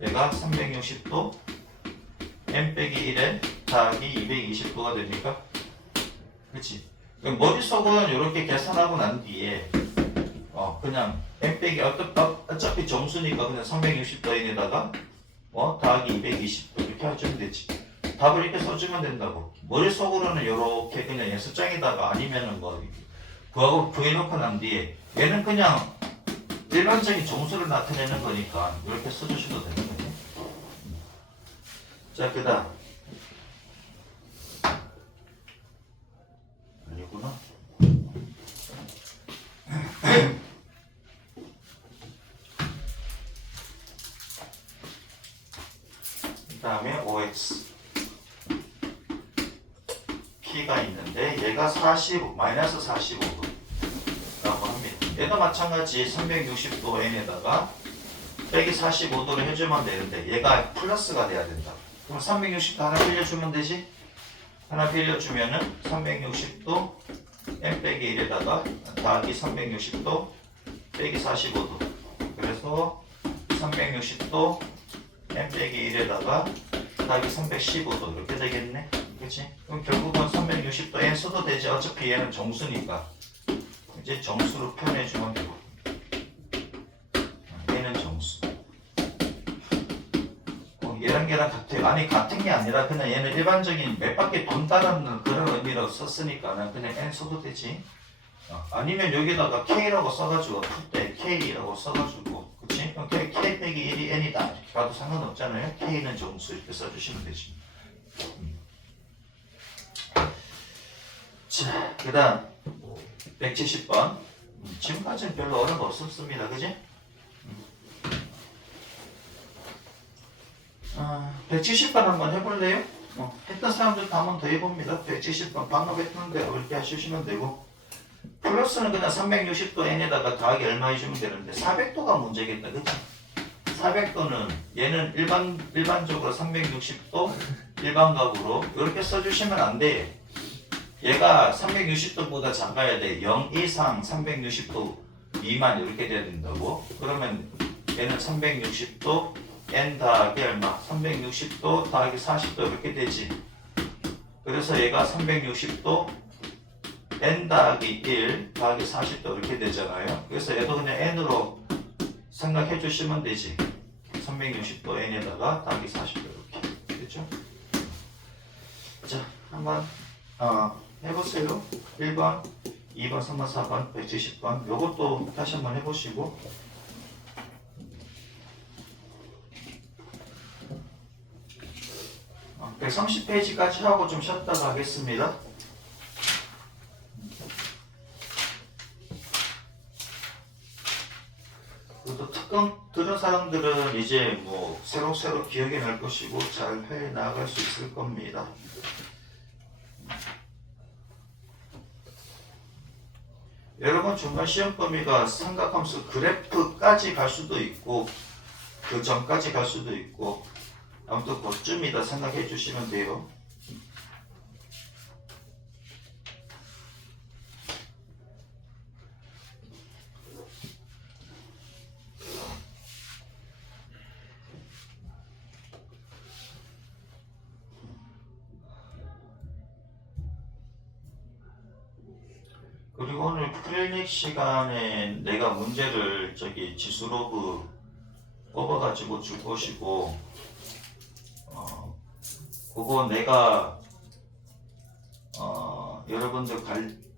얘가 360도 n 빼기 1에 더하기 220도가 됩니까? 그치? 머릿속은 이렇게 계산하고 난 뒤에 그냥 n 빼기 어차피 정수니까 그냥 360도에다가 더하기 220도 이렇게 해주면 되지. 답을 이렇게 써주면 된다고. 머릿속으로는 이렇게 그냥 연습장에다가 아니면은 그하고 구해놓고 난 뒤에 얘는 그냥 일반적인 정수를 나타내는 거니까 이렇게 써주셔도 되는 거예요. 자, 그 다음 아니구나. 그 다음에 OX P가 있는데 얘가 40, 마이너스 45도 라고 합니다. 얘도 마찬가지 360도 N에다가 빼기 45도를 해주면 되는데 얘가 플러스가 돼야 된다. 그럼 360도 하나 빌려주면 되지? 하나 빌려주면은 360도 N 빼기 1에다가 더하기 360도 빼기 45도. 그래서 360도 N 빼기 1에다가 더하기 315도 이렇게 되겠네. 그치? 그럼 결국은 360도 N 써도 되지. 어차피 얘는 정수니까. 이제 정수로 표현해주면 되고. 얘는 정수. 얘랑 얘랑 같아요. 아니 같은 게 아니라 그냥 얘는 일반적인 몇 바퀴 돈다는 그런 의미로 썼으니까 그냥 N 써도 되지. 아니면 여기다가 K라고 써가지고 풀 때 K라고 써가지고 그치? 그럼 K 빼기 1이 N이다 이렇게 가도 상관없잖아요. K는 정수 이렇게 써주시면 되지. 자, 그 다음 170번. 지금까지는 별로 어려운 거 없었습니다. 그지? 170번 한번 해볼래요? 했던 사람들 다 한번 더 해봅니다. 170번 방금 했던 대로 이렇게 하시면 되고, 플러스는 그냥 360도 N에다가 더하기 얼마 해주면 되는데 400도가 문제겠다. 그치? 400도는 얘는 일반적으로 360도 일반각으로 이렇게 써주시면 안 돼. 얘가 360도보다 작아야 돼. 0 이상 360도 미만 이렇게 돼야 된다고. 그러면 얘는 360도 N 더하기 얼마? 360도 더하기 40도 이렇게 되지. 그래서 얘가 360도 N 더하기 1 더하기 40도 이렇게 되잖아요. 그래서 얘도 그냥 N으로 생각해 주시면 되지. 360도 N에다가 더하기 40도 이렇게. 됐죠? 자, 한번 해보세요. 1번, 2번, 3번, 4번, 170번. 요것도 다시 한번 해보시고. 130페이지까지 하고 좀 쉬었다가 하겠습니다. 또 특강 들은 사람들은 이제 뭐 새록새록 기억에 날 것이고 잘 해 나갈 수 있을 겁니다. 여러분 중간 시험 범위가 삼각함수 그래프까지 갈 수도 있고 그 전까지 갈 수도 있고 아무튼 그쯤이다 생각해 주시면 돼요. 그리고 오늘 클리닉 시간에 내가 문제를 지수로그 뽑아가지고 줄 것이고 그거 내가 여러분들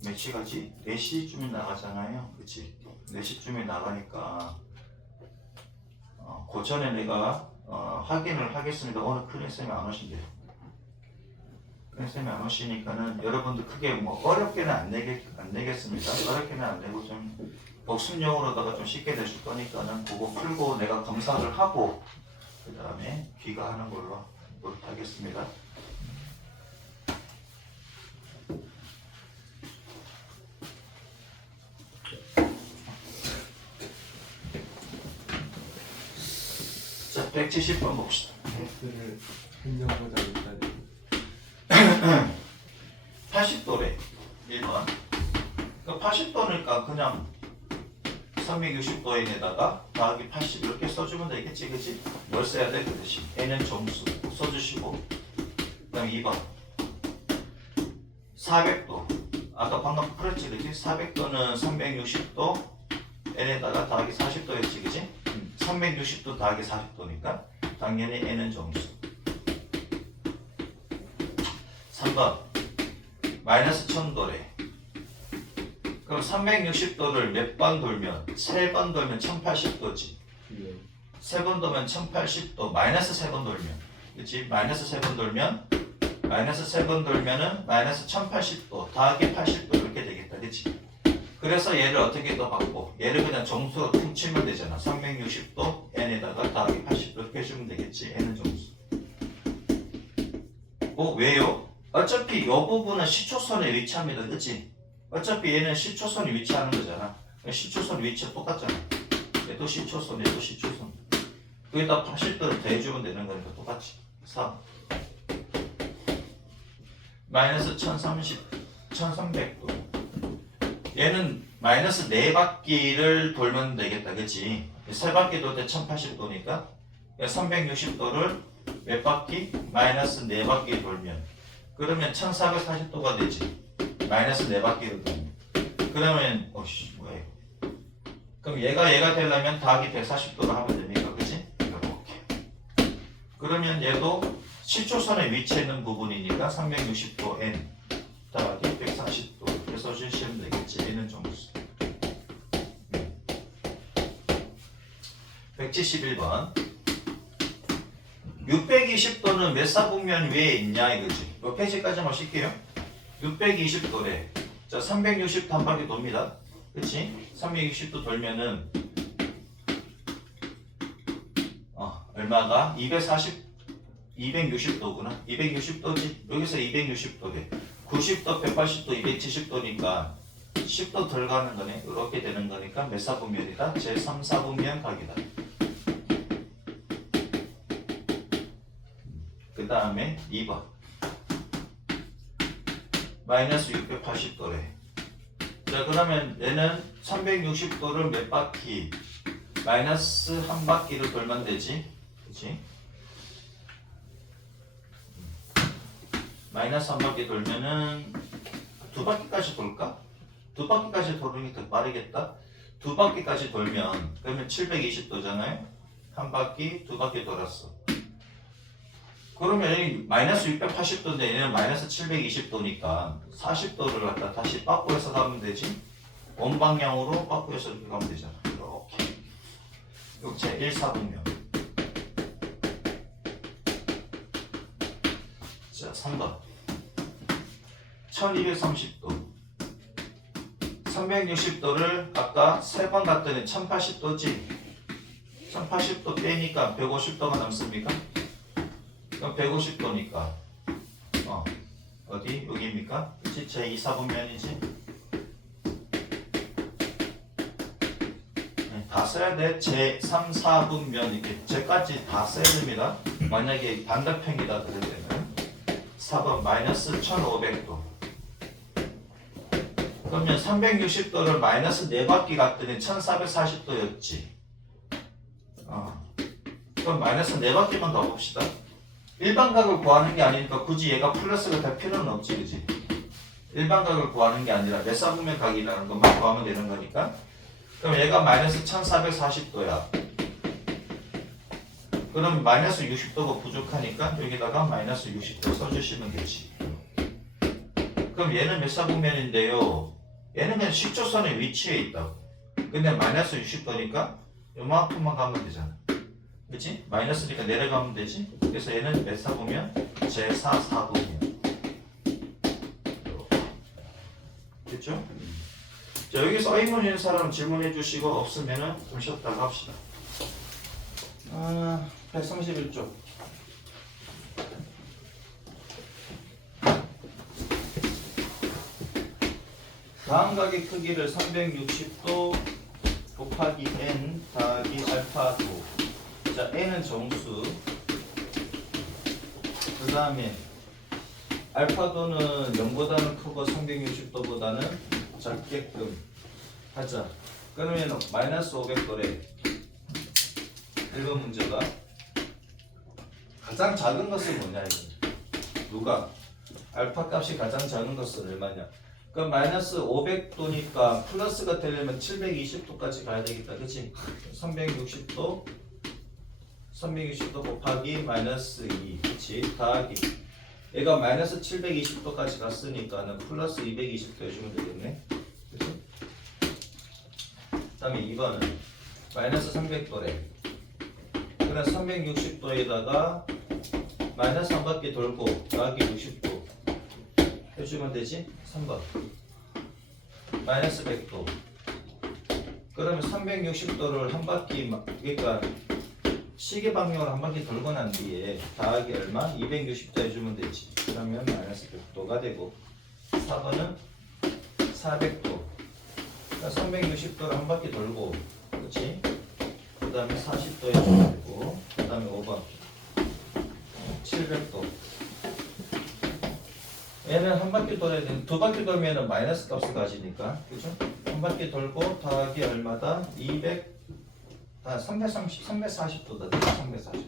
몇 시까지? 4시쯤에 나가잖아요. 그치? 4시쯤에 나가니까 그 전에 내가 확인을 하겠습니다. 오늘 클리닉쌤이 안 오신대요. 클리닉쌤이 안 오시니까는 여러분들 크게 뭐 어렵게는 안 내겠습니다. 어렵게는 안 내고 좀 복습용으로다가 좀 쉽게 내줄 거니까는 그거 풀고 내가 검사를 하고 그 다음에 귀가하는 걸로 하겠습니다. 자, 170번 봅시다. X를 행정보다 일단 80도래 1번. 그 80도니까 그냥 360도에다가 더하기 80 이렇게 써주면 되겠지, 그치? 뭘 써야 돼? 그 대신 N은 정수 써주시고 그다음 2번 400도. 아까 방금 풀었지 그지? 400도는 360도 n에다가 더하기 40도였지 그지? 360도 더하기 40도니까 당연히 n은 정수. 3번 마이너스 1000도래. 그럼 360도를 몇 번 돌면? 3번 돌면 1080도지. 예. 3번 돌면 1080도. 마이너스 3번 돌면. 그치? 마이너스 3번 돌면 마이너스 3번 돌면은 마이너스 1080도 더하기 80도 이렇게 되겠다. 그치? 그래서 얘를 어떻게 더 바꿔? 얘를 그냥 정수로 퉁치면 되잖아. 360도 n에다가 더하기 80도 이렇게 해주면 되겠지. n은 정수. 왜요? 어차피 이 부분은 시초선에 위치합니다. 그치? 어차피 얘는 시초선에 위치하는 거잖아. 시초선 위치가 똑같잖아. 얘도 시초선, 얘도 시초선. 여기다 80도를 더해주면 되는 거니까 똑같이. 4. 마이너스 1300도. 얘는 마이너스 4바퀴를 돌면 되겠다. 그치? 3바퀴 돌 때 1080도니까 360도를 몇 바퀴? 마이너스 4바퀴 돌면 그러면 1440도가 되지. 마이너스 4바퀴를 돌면 그러면 뭐야 이거. 그럼 얘가 되려면 더하기 140도를 하면 되니까 그치? 이렇게. 그러면 얘도 시초선에 위치해 있는 부분이니까 360도 n 더하기 140도 이렇게 써주시면 되겠지. 얘는 정수. 171번 620도는 몇 사분면 위에 있냐 이거지. 몇 페이지까지만 쉴게요. 620도래. 자, 360도 한 바퀴 돕니다. 그치? 360도 돌면은 얼마가? 260도구나. 260도지. 여기서 260도래. 90도, 180도, 270도니까 10도 덜 가는 거네. 이렇게 되는 거니까 몇 사분면이다? 제3 사분면 각이다. 그 다음에 2번 마이너스 680도래. 자, 그러면 얘는 360도를 몇 바퀴? 마이너스 한 바퀴를 돌면 되지. 그치? 마이너스 한 바퀴 돌면은 두 바퀴까지 돌까? 두 바퀴까지 돌으니 더 빠르겠다. 두 바퀴까지 돌면 그러면 720도잖아요. 한 바퀴, 두 바퀴 돌았어. 그러면 여기 마이너스 680도인데 얘는 마이너스 720도니까 40도를 갖다 다시 빠꾸해서 가면 되지. 원방향으로 빠꾸해서 이렇게 가면 되잖아. 이렇게. 이거 제 1사분면. 자, 3번 1230도 360도를 아까 3번 갔더니 1080도지. 1080도 빼니까 150도가 남습니까? 그럼 150도니까 어디? 여기입니까? 그치? 제2사분면이지? 다 써야 돼. 제3, 4분면 이렇게 제까지 다 써야 됩니다. 만약에 반대편이다 그러면 4번 마이너스 1500도. 그러면 360도를 마이너스 4바퀴 갔더니 1440도였지. 그럼 마이너스 4바퀴만 가봅시다. 일반각을 구하는 게 아니니까 굳이 얘가 플러스가 될 필요는 없지, 그지? 일반각을 구하는 게 아니라 몇 사분면 각이라는 것만 구하면 되는 거니까. 그럼 얘가 마이너스 1440도야. 그럼 마이너스 60도가 부족하니까 여기다가 마이너스 60도 써주시면 되지. 그럼 얘는 몇 사분면인데요? 얘는 그냥 시초선에 위치해 있다고. 근데 마이너스 60도니까 요만큼만 가면 되잖아. 그치? 마이너스니까 내려가면 되지? 그래서 얘는 몇 사분면? 제4 사분면. 됐죠? 자, 여기 써있는 있는 사람 질문해 주시고 없으면은 좀 쉬었다가 합시다. 131쪽. 다음 각의 크기를 360도 곱하기 n 더하기 알파도. 자, n은 정수. 그 다음에 알파도는 0보다는 크고 360도보다는 작게끔 하자. 그러면 마이너스 500도래. 1번 문제가 가장 작은 것은 뭐냐 이거. 누가? 알파 값이 가장 작은 것은 얼마냐? 그럼 마이너스 500도니까 플러스가 되려면 720도까지 가야 되겠다. 그치? 360도 곱하기 마이너스 2. 그치? 더하기. 얘가 마이너스 720도까지 갔으니까는 플러스 220도 해주면 되겠네. 그치? 그 다음에 2번은 마이너스 300도래. 그럼 360도에다가 마이너스 한 바퀴 돌고 더하기 60도 해주면 되지? 3번 마이너스 100도. 그러면 360도를 한 바퀴 그러니까 시계 방향으로 한 바퀴 돌고 난 뒤에 더하기 얼마? 260도 해주면 되지. 그러면 마이너스 100도가 되고 4번은 400도. 그러니까 360도를 한 바퀴 돌고 그렇지? 그 다음에 40도 해주면 되고 그 다음에 5번 700도. 얘는 한 바퀴 돌아야 되는 두 바퀴 돌면은 마이너스 값을 가지니까 그죠? 한 바퀴 돌고 더하기 얼마다? 340도다. 340도.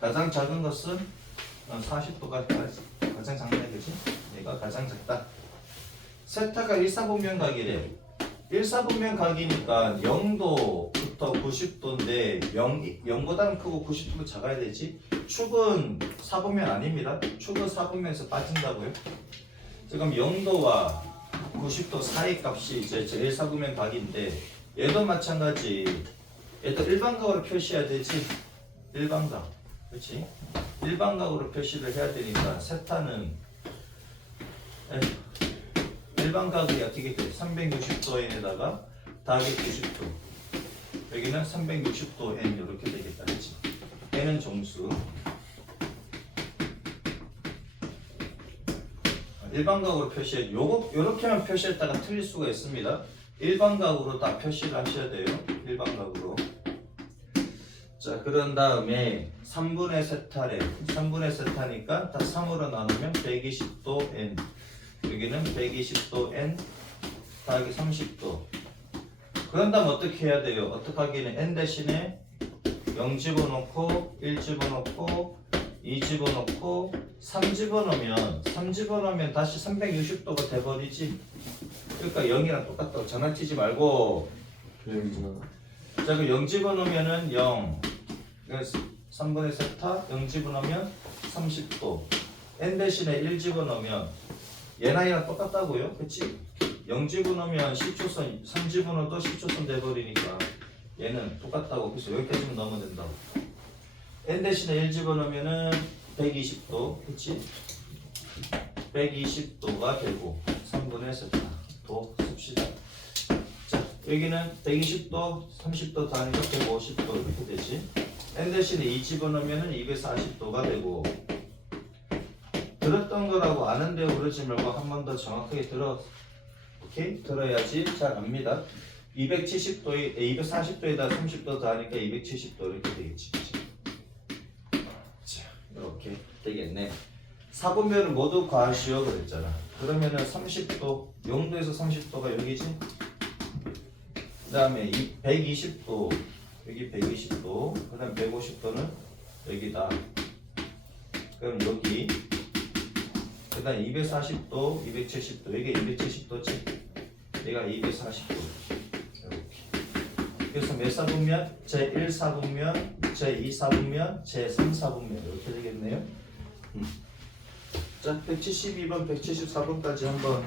가장 작은 것은 40도가 가장 작네, 그지? 얘가 가장 작다. 세타가 1사분면각이래. 1사분면각이니까 0도부터 90도인데 0보다는 크고 90도도 작아야 되지. 축은 4분면 아닙니다. 축은 4분면에서 빠진다고요. 지금 0도와 90도 사이 값이 이제 제 1사분면 각인데 얘도 마찬가지. 얘도 일반각으로 표시해야 되지. 일반각. 그렇지? 일반각으로 표시를 해야 되니까 세타는 일반각이 어떻게 돼? 360도n에다가 더하기 90도. 여기는 360도 n 이렇게 되겠다. 그렇지? n은 정수. 일반각으로 표시해. 요렇게만 표시했다가 틀릴 수가 있습니다. 일반각으로 다 표시를 하셔야 돼요. 일반각으로. 자, 그런 다음에 3분의 세타래. 3분의 세타니까 다 3으로 나누면 120도 n. 여기는 120도 n 더하기 30도. 그런 다음 어떻게 해야 돼요? 어떻게 하기는 n 대신에 0 집어넣고 1 집어넣고 2 집어넣고 3 집어넣으면 다시 360도가 돼버리지. 그러니까 0이랑 똑같다고 장난치지 말고. 자, 그 0 집어넣으면은 0. 그래서 3분의 세타 0 집어넣으면 30도. n 대신에 1 집어넣으면 얘나이랑 똑같다고요? 그치? 0 집어넣으면 10초선, 3 집어넣어도 10초선 돼버리니까 얘는 똑같다고. 그래서 여기까지만 넣으면 된다고. n 대신에 1 집어넣으면은 120도. 그치? 120도가 되고 3분의 세타도 씁시다. 자, 여기는 120도, 30도 더하니까 150도 이렇게 되지. n 대신에 2 집어넣으면은 240도가 되고. 들었던 거라고 아는데 그러지 말고 한 번 더 정확하게 들어. 오케이? 들어야지 잘 압니다. 240도에다 30도 더하니까 270도 이렇게 되겠지. 자, 이렇게 되겠네. 사분면을 모두 구하시오 그랬잖아. 그러면은 30도, 0도에서 30도가 여기지. 그 다음에 120도, 여기 120도, 그 다음 150도는 여기다. 그럼 여기. 그 다음 240도, 270도, 이게 270도지? 얘가 240도. 이렇게. 그래서 몇 사분면? 제1사분면, 제2사분면, 제3사분면 이렇게 되겠네요. 자, 172번, 174번까지 한번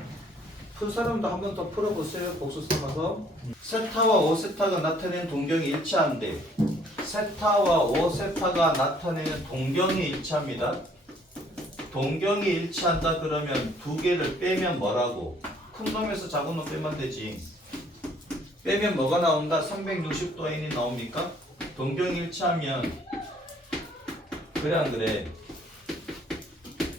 풀 사람도 한 번 더 풀어보세요. 복수 삼아서. 세타와 5세타가 나타내는 동경이 일치한데 세타와 5세타가 나타내는 동경이 일치합니다. 동경이 일치한다 그러면 두 개를 빼면 뭐라고? 큰 놈에서 작은 놈 빼면 되지. 빼면 뭐가 나온다? 360도 n이 나옵니까? 동경이 일치하면 그래 안 그래?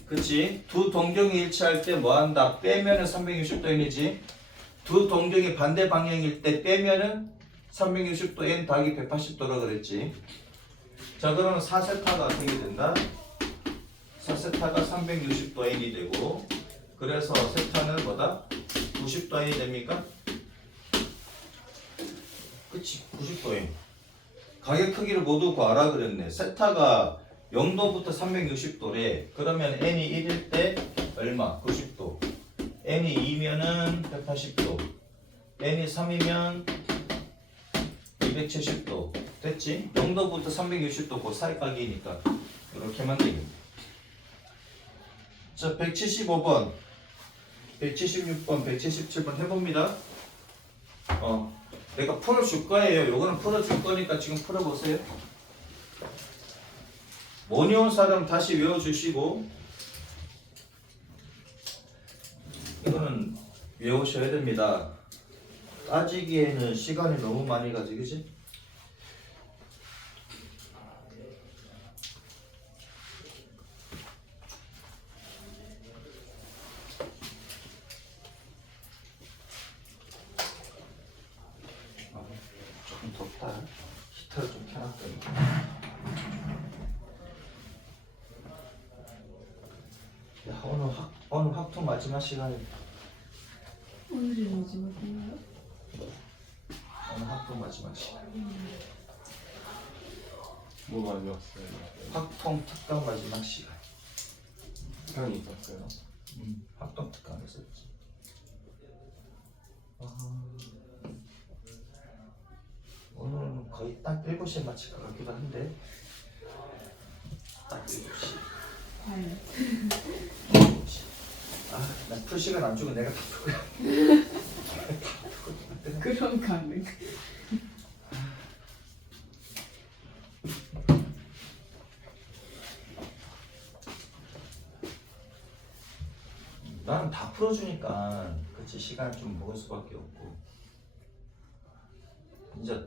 그치? 두 동경이 일치할 때 뭐한다? 빼면은 360도 n이지. 두 동경이 반대 방향일 때 빼면은 360도 n 더하기 180도라 그랬지. 자, 그러면 4세타가 어떻게 된다? 4세타가 360도 n이 되고, 그래서 세타는 뭐다? 90도 n이 됩니까? 그치, 90도 n. 가격 크기를 모두 구하라 그랬네. 세타가 0도부터 360도래. 그러면 n이 1일 때 얼마? 90도. n이 2면은 180도. n이 3이면 270도. 됐지? 0도부터 360도 그 사이 각이니까 이렇게만 되겠네. 자, 175번, 176번, 177번 해봅니다. 내가 풀어줄 거예요. 요거는 풀어줄 거니까 지금 풀어보세요. 못 외운 사람 다시 외워주시고, 이거는 외우셔야 됩니다. 따지기에는 시간이 너무 많이 가지, 그지? 조금 덥다. 히터를 좀 켜놨더니. 야, 오늘 학통 마지막 시간입니다. 오늘이 마지막인가요? 오늘 학통 마지막 시간. 뭐 많이 왔어요? 학통 특강 마지막 시간. 시간이 있었어요? 학통 특강에서 했지. 오늘은 거의 딱 7시에 마칠 것 같기도 한데 딱 7시. 과연. 7시. 나 풀 시간 안 주고 내가 다 풀고. 그런 가능. 나는 다 풀어주니까 그치 시간 좀 먹을 수밖에 없고. 이제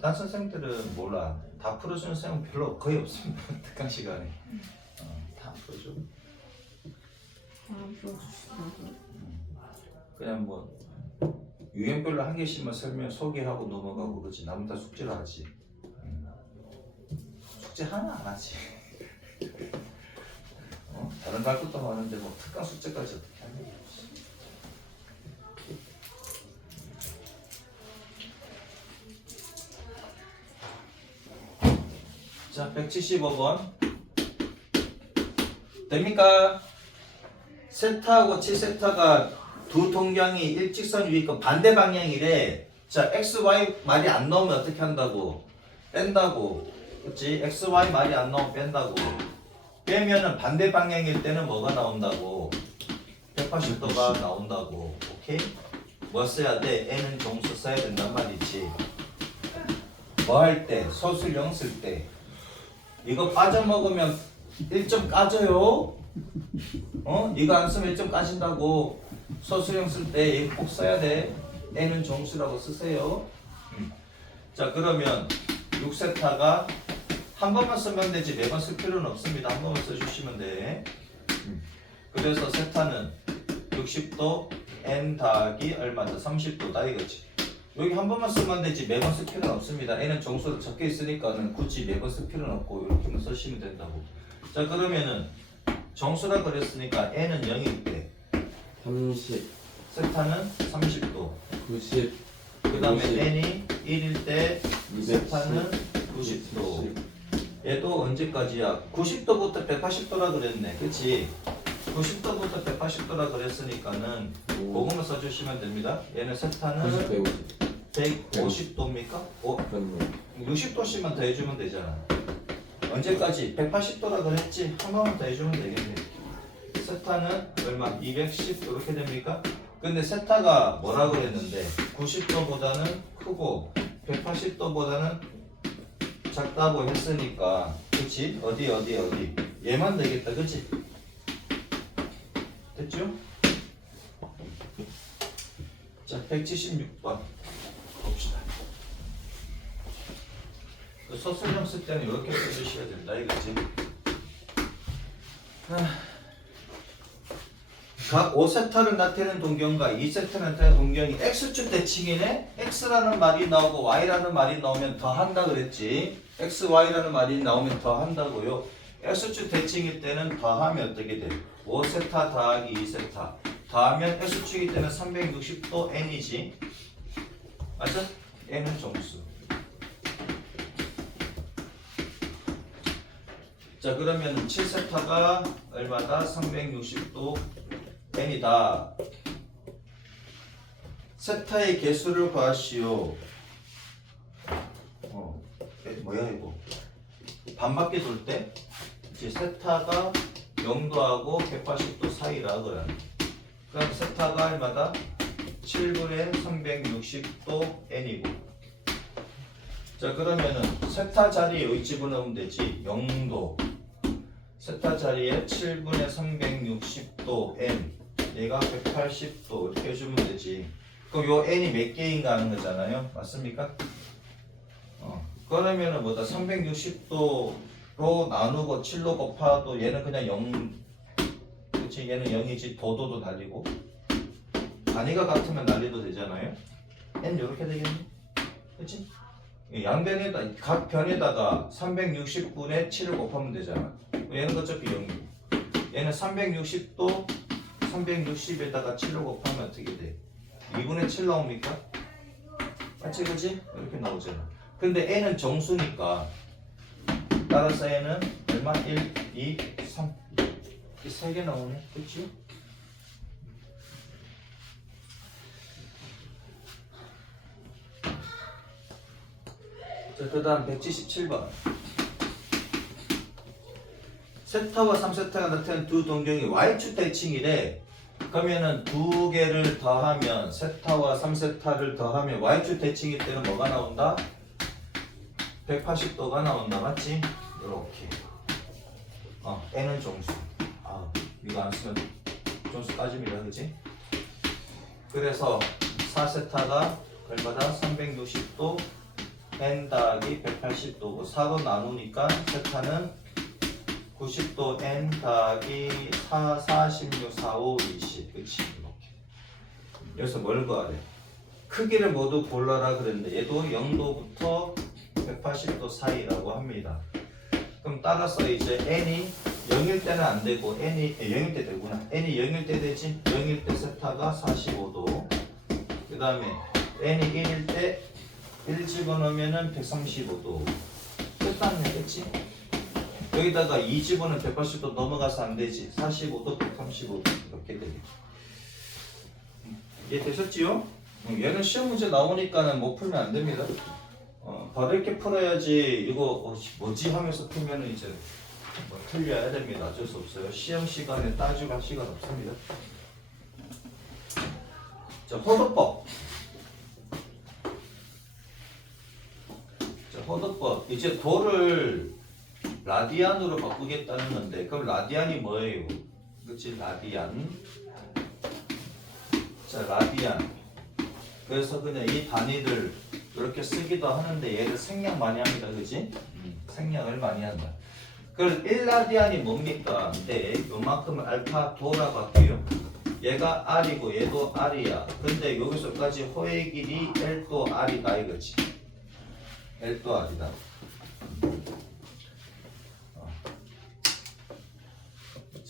딴 선생님들은 몰라. 다 풀어주는 선생님 별로 거의 없습니다. 특강 시간에. 다 풀어줘. 다음 풀어주시라고요? 그냥 뭐 유형별로 한 개씩만 설명 소개하고 넘어가고 그러지. 남은 다 숙제를 하지. 숙제 하나 안 하지. 다른 거 할 것도 많은데 뭐 특강 숙제까지 어떻게 하냐. 자, 175번 됩니까? 세타하고 7세타가 두 동경이 일직선 위에 있고 반대 방향이래. 자, XY 말이 안 나오면 어떻게 한다고? 뺀다고. 그치? XY 말이 안 나오면 뺀다고. 빼면은 반대 방향일 때는 뭐가 나온다고? 180도가 나온다고. 오케이? 뭐 써야 돼? N은 정수 써야 된단 말이지. 뭐 할 때? 소수령 쓸 때. 이거 빠져먹으면 1점 까져요. 이거 안 쓰면 1점 까진다고. 소수령 쓸 때 이거 꼭 써야 돼. N은 정수라고 쓰세요. 자, 그러면 6세타가 한 번만 쓰면 되지 매번 쓸 필요는 없습니다. 한 번만 써주시면 돼. 그래서 세타는 60도 N 더하기 얼마다 30도다 이거지. 여기 한 번만 쓰면 되지 매번 쓸 필요는 없습니다. N은 정수로 적혀 있으니까는 굳이 매번 쓸 필요는 없고 이렇게만 쓰시면 된다고. 자, 그러면은 정수라 그랬으니까 N은 0일 때 30, 세타는 30도. 90, 그 다음에 50, N이 1일 때 210, 세타는 90도. 얘도 언제까지야? 90도부터 180도라 그랬네. 그치? 90도부터 180도라 그랬으니까는 그거만 써주시면 됩니다. 얘는 90, 세타는 150. 150도입니까? 그렇네. 60도씩만 더 해주면 되잖아. 언제까지? 180도라 그랬지? 한 번만 더 해주면 되겠네. 세타는 얼마? 210 이렇게 됩니까? 근데 세타가 뭐라 그랬는데 90도보다는 크고 180도보다는 작다고 했으니까 그치? 어디 얘만 되겠다 그치? 됐죠? 자, 176번 봅시다. 그 소설형 쓸 때는 이렇게 써주셔야 된다 이거지. 각 5세타를 나타내는 동경과 2세타를 나타내는 동경이 X축 대칭이네? X라는 말이 나오고 Y라는 말이 나오면 더 한다 그랬지. X, Y라는 말이 나오면 더 한다고요. X축 대칭일 때는 더하면 어떻게 돼? 5세타 더하기 2세타 더하면 X축일 때는 360도 N이지. 맞아? N은 정수. 자 그러면 7세타가 얼마다? 360도 n이다. 세타의 개수를 구하시오. 뭐야 이거? 반바퀴 돌 때 이제 세타가 0도하고 180도 사이라 그래. 그럼 세타가 얼마다? 7분의 360도 n이고. 자 그러면은 세타 자리에 여기 집어넣으면 되지. 0도 세타 자리에 7분의 360도 n, 얘가 180도 이렇게 해주면 되지. 그럼 요 n이 몇 개인가 하는 거잖아요. 맞습니까? 그러면은 뭐다? 360도로 나누고 7로 곱하도 얘는 그냥 0, 그치? 얘는 0이지. 도도도 달리고 단위가 같으면 난리도 되잖아요. n 요렇게 되겠네. 그치? 양변에다, 각 변에다가 360분의 7을 곱하면 되잖아. 얘는 어차피 0이고 얘는 360도 360에다가 7을 곱하면 어떻게 돼? 2분의 7 나옵니까? 맞지 그지? 이렇게 나오잖아. 근데 n은 정수니까 따라서 n은 얼마? 1, 2, 3 이렇게 3개 나오네. 그치? 자, 그 다음 177번. 세타와 3세타가 나타낸 두 동경이 Y축 대칭이래. 그러면은 두 개를 더하면 세타와 3세타를 더하면 Y축 대칭일 때는 뭐가 나온다? 180도가 나온다. 맞지? 이렇게. n은 정수. 이거 안 쓰면 정수 빠집니다. 그치? 그래서 4세타가 얼마다? 360도 n 더하기 180도고 4로 나누니까 세타는 90도 n 더하기 4, 46, 45, 20. 그치? 이렇게. 여기서 뭘 구하래? 크기를 모두 골라라 그랬는데 얘도 0도부터 180도 사이라고 합니다. 그럼 따라서 이제 n이 0일 때는 안 되고 n이 0일 때 되구나. n이 0일 때 되지? 0일 때 세타가 45도. 그 다음에 n이 1일 때 1 집어넣으면은 135도. 끝났네, 그치? 여기다가 2 집어넣으면 180도 넘어가서 안 되지. 45도, 135도 이렇게 되겠지. 이해 되셨지요? 얘는 시험 문제 나오니까는 못 풀면 안 됩니다. 바로 이렇게 풀어야지. 이거 뭐지 하면서 풀면은 이제 뭐 틀려야 됩니다. 어쩔 수 없어요. 시험 시간에 따지고 할 시간 없습니다. 자, 호도법. 호도법. 이제 도를 라디안으로 바꾸겠다는 건데, 그럼 라디안이 뭐예요? 그치? 라디안. 자, 라디안. 그래서 그냥 이 단위를 이렇게 쓰기도 하는데 얘를 생략 많이 합니다. 그치? 생략을 많이 한다. 그럼 1라디안이 뭡니까? 네, 요만큼을 알파 도라고 할게요. 얘가 R이고 얘도 R이야. 근데 여기서까지 호의 길이 L도 R이다 이거지. L도 R이다.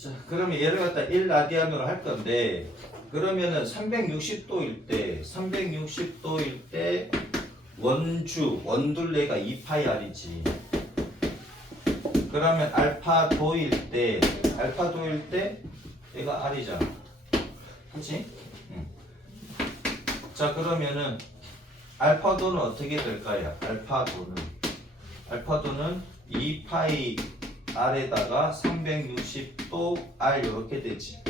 자, 그러면 얘를 갖다 1라디안으로 할 건데, 그러면은 360도일 때 원둘레가 2파이 R이지. 그러면 알파도일 때 얘가 R이잖아. 그치? 자, 그러면은 알파도는 어떻게 될까요? 알파도는 2파이 R에다가 360도 R 이렇게 되지.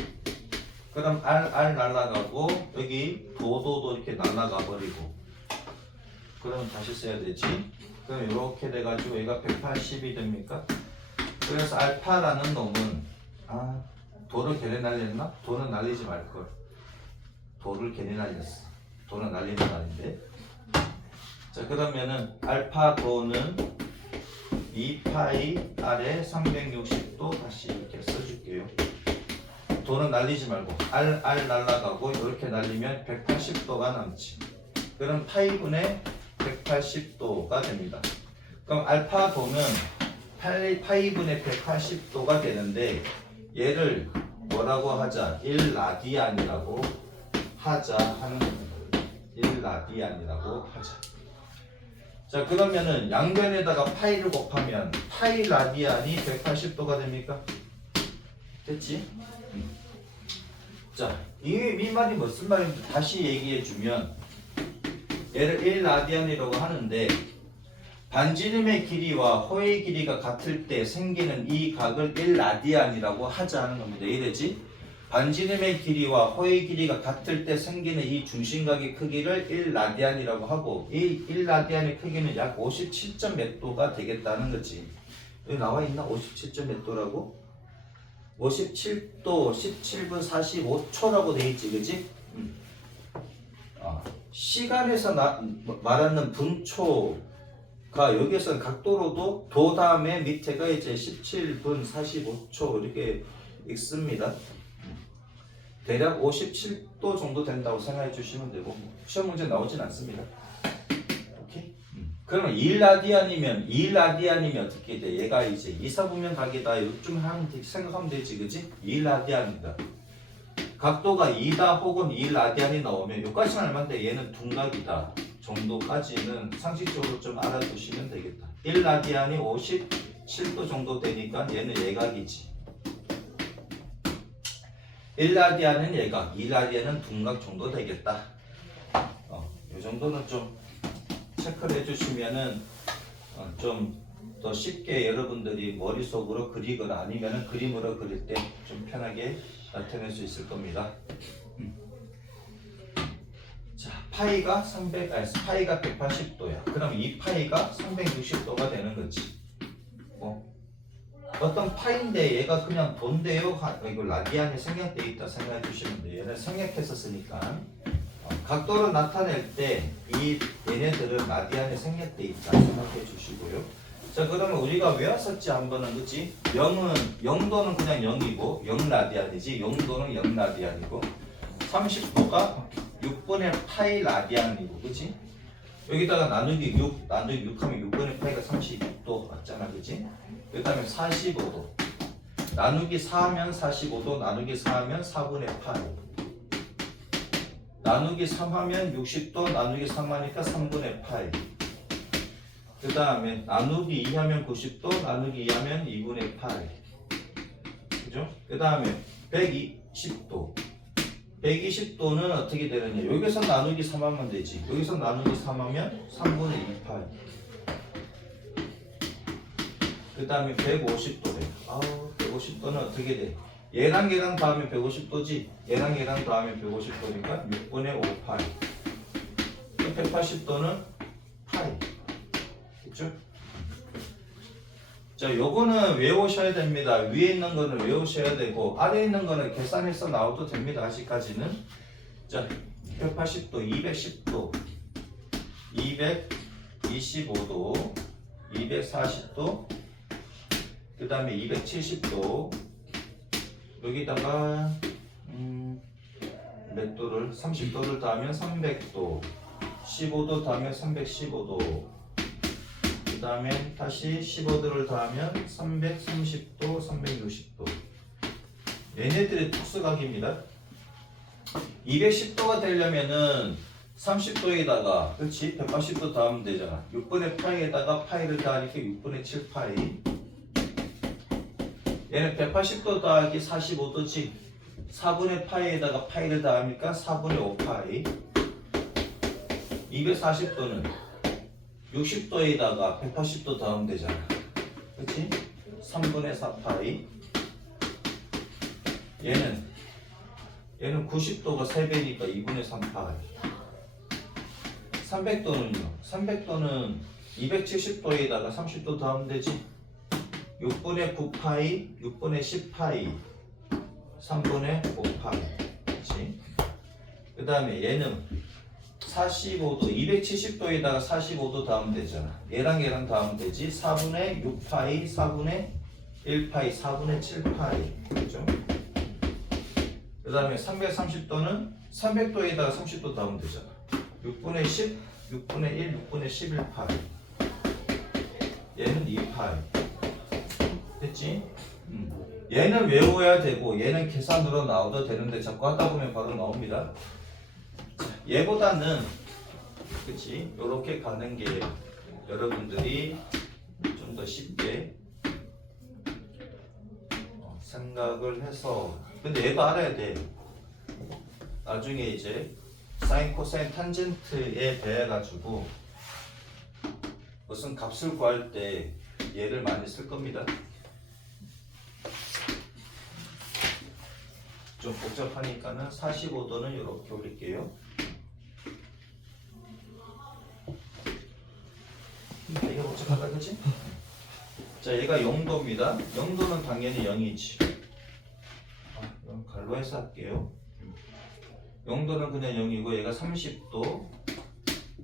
그럼 R 날라가고 여기 도도 이렇게 날라가 버리고, 그럼 다시 써야 되지. 그럼 이렇게 돼가지고 얘가 180이 됩니까? 그래서 알파라는 놈은 도를 괜히 날렸나? 도는 날리지 말걸. 도를 괜히 날렸어. 도는 날리는 거 아닌데. 자, 그러면은 알파도는 2파이 R에 360도 다시 이렇게 써줄게요. 도는 날리지 말고 R 날라가고 이렇게 날리면 180도가 남지. 그럼 파이분의 180도가 됩니다. 그럼 알파도는 파이분의 180도가 되는데 얘를 뭐라고 하자? 1라디안이라고 하자 하는 겁니다. 1라디안이라고 하자. 자, 그러면은 양변에다가 파이를 곱하면 파이 라디안이 180도가 됩니까? 됐지? 자, 이 말이 무슨 말인지 다시 얘기해 주면 얘를 1라디안이라고 하는데 반지름의 길이와 호의 길이가 같을 때 생기는 이 각을 1라디안이라고 하자는 겁니다. 이래지? 반지름의 길이와 호의 길이가 같을 때 생기는 이 중심각의 크기를 1라디안이라고 하고 이 1라디안의 크기는 약 57점 몇 도가 되겠다는 거지. 여기 나와 있나? 57점 몇 도라고? 57도 17분 45초라고 돼 있지, 그지? 시간에서 말하는 분초가 여기서 각도로도 도 다음에 밑에가 이제 17분 45초 이렇게 읽습니다. 대략 57도 정도 된다고 생각해 주시면 되고 시험 문제 나오진 않습니다. 오케이? 그러면 2라디안이면 어떻게 돼? 얘가 이제 이사분면 각이다. 요쯤 생각하면 되지, 그지? 2라디안이다. 각도가 2다 혹은 2라디안이 나오면 여기까지는 얼마인데 얘는 둔각이다 정도까지는 상식적으로 좀 알아두시면 되겠다. 1라디안이 57도 정도 되니까 얘는 예각이지. 1라디안은 예각, 2라디안은 둔각 정도 되겠다. 이 정도는 좀 체크를 해주시면은 좀 더 쉽게 여러분들이 머릿속으로 그리거나 아니면은 그림으로 그릴 때 좀 편하게 나타낼 수 있을 겁니다. 자, 파이가 180도야. 그럼 이 파이가 360도가 되는 거지. 어떤 파인데 얘가 그냥 돈데요. 이거 라디안이 생략되어 있다 생각해 주시면 돼요. 얘는 생략했었으니까 각도를 나타낼 때 이 얘네들은 라디안이 생략되어 있다 생각해 주시고요. 자, 그러면 우리가 외웠었지 한 번은, 그치? 0도는 그냥 0이고 0라디안이지 0도는 0라디안이고 30도가 6분의 파이 라디안이고, 그치? 여기다가 나누기 6 하면 6분의 파이가 36도 맞잖아, 그치? 그 다음에 45도 나누기 4하면 45도 나누기 4하면 4분의 8 나누기 3하면 60도 나누기 3하니까 3분의 8 그 다음에 나누기 2하면 90도 나누기 2하면 2분의 8 그죠? 그 다음에 120도 120도는 어떻게 되느냐 여기서 나누기 3하면 되지 여기서 나누기 3하면 3분의 28 그 다음에 150도래 150도는 어떻게 돼? 얘랑 얘랑 더하면 150도지 얘랑 얘랑 더하면 150도니까 6분의 5 파이 180도는 파이 그쵸? 자, 요거는 외우셔야 됩니다. 위에 있는 거는 외우셔야 되고 아래에 있는 거는 계산해서 나와도 됩니다. 아직까지는. 자, 180도, 210도, 225도, 240도, 그 다음에 270도, 여기다가 몇 도를 30도를 더하면 300도, 15도 더하면 315도. 그 다음에 다시 15도를 더하면 330도, 360도. 얘네들의 특수각입니다. 210도가 되려면은 30도에다가 그렇지 180도 더하면 되잖아. 6분의 파이에다가 파이를 더하니까 6분의 7 파이. 얘는 180도 더하기 45도지. 4분의 파이에다가 파이를 더하니까 4분의 5 파이. 240도는 60도에다가 180도 더하면 되잖아. 그치? 3분의 4파이. 얘는 90도가 3배니까 2분의 3파이. 300도는요. 300도는 270도에다가 30도 더하면 되지. 6분의 9파이, 6분의 10파이, 3분의 5파이. 그치? 그 다음에 얘는 45도, 270도에다가 45도 더하면 되잖아. 얘랑 얘랑 더하면 되지. 4분의 6파이, 4분의 1파이, 4분의 7파이. 그죠? 그 다음에 330도는 300도에다가 30도 더하면 되잖아. 6분의 10, 6분의 1, 6분의 11파이. 얘는 2파이. 됐지? 얘는 외워야 되고 얘는 계산으로 나와도 되는데 자꾸 하다 보면 바로 나옵니다. 얘보다는 그치 요렇게 가는 게 여러분들이 좀 더 쉽게 생각을 해서, 근데 얘도 알아야 돼. 나중에 이제 사인, 코사인, 탄젠트에 대해 가지고 무슨 값을 구할 때 얘를 많이 쓸 겁니다. 좀 복잡하니까는 45도는 이렇게 올릴게요. 이게 복잡하다, 그치? 자, 얘가 0도입니다. 0도는 당연히 0이지. 이건 갈로 해서 할게요. 0도는 그냥 0이고, 얘가 30도,